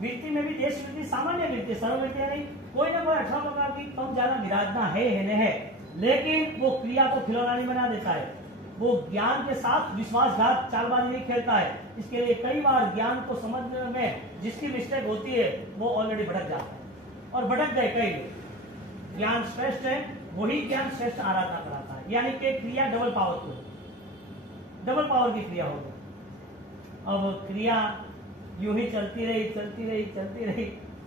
वृत्ति में भी देश वृत्ति सामान्य वृत्ति, सर्ववृत्ति नहीं, कोई ना कोई 18 प्रकार की कम ज्यादा विराजना है, लेकिन वो क्रिया को खिलौना नहीं बना देता है। वो ज्ञान के साथ विश्वासघात चालबाजी नहीं खेलता है। इसके लिए कई बार ज्ञान को समझने में जिसकी मिस्टेक होती है वो ऑलरेडी भटक जाता है, और भटक गए कई लोग। ज्ञान श्रेष्ठ है, वही ज्ञान श्रेष्ठ आराधना कराता है, यानी कि क्रिया डबल पावर की क्रिया होगी। अब क्रिया यूं ही चलती रही,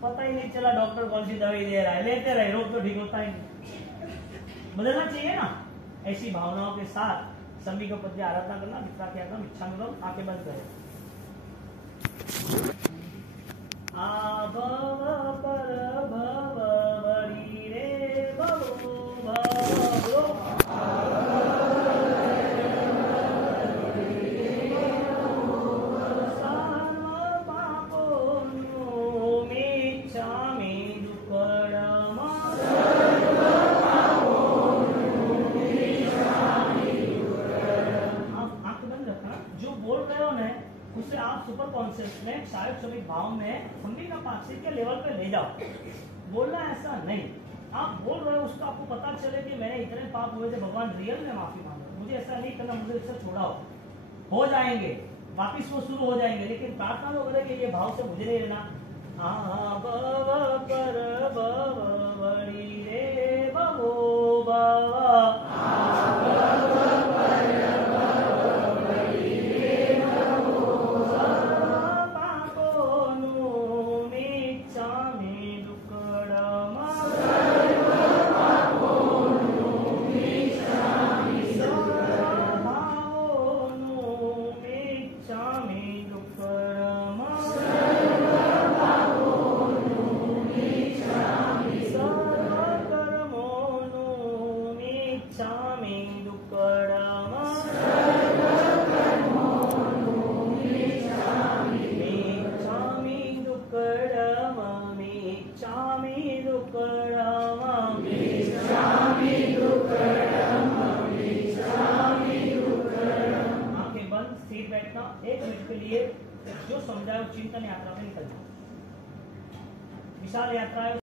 पता ही नहीं चला डॉक्टर कौन सी दवाई दे रहा है, लेते रहे, रोग तो ठीक होता ही नहीं। बदलना चाहिए ना। ऐसी भावनाओं के साथ सभी को पद्य आराधना करना, वितरा क्या करना, इच्छा में आंखें बंद करें। आभव पर भव बड़ी रे भवो भवो, उससे आप सुपर कॉन्शियस में, शायद सभी भाव में संबित पाक्षी के लेवल पे ले जाओ। बोलना ऐसा नहीं, आप बोल रहे हो उसका आपको पता चले कि मैंने इतने पाप हुए थे, भगवान रियल में माफी मांगो, मुझे ऐसा नहीं करना, मुझे इससे छोड़ाओ। हो जाएंगे, वापिस वो शुरू हो जाएंगे, लेकिन प्रार्थना तो बोले कि ये भाव से मुझे नहीं रहना। भव पर भव बड़ी रे भवो भव, जो समझाए चिंतन यात्रा में निकल जाओ। विशाल यात्रा है।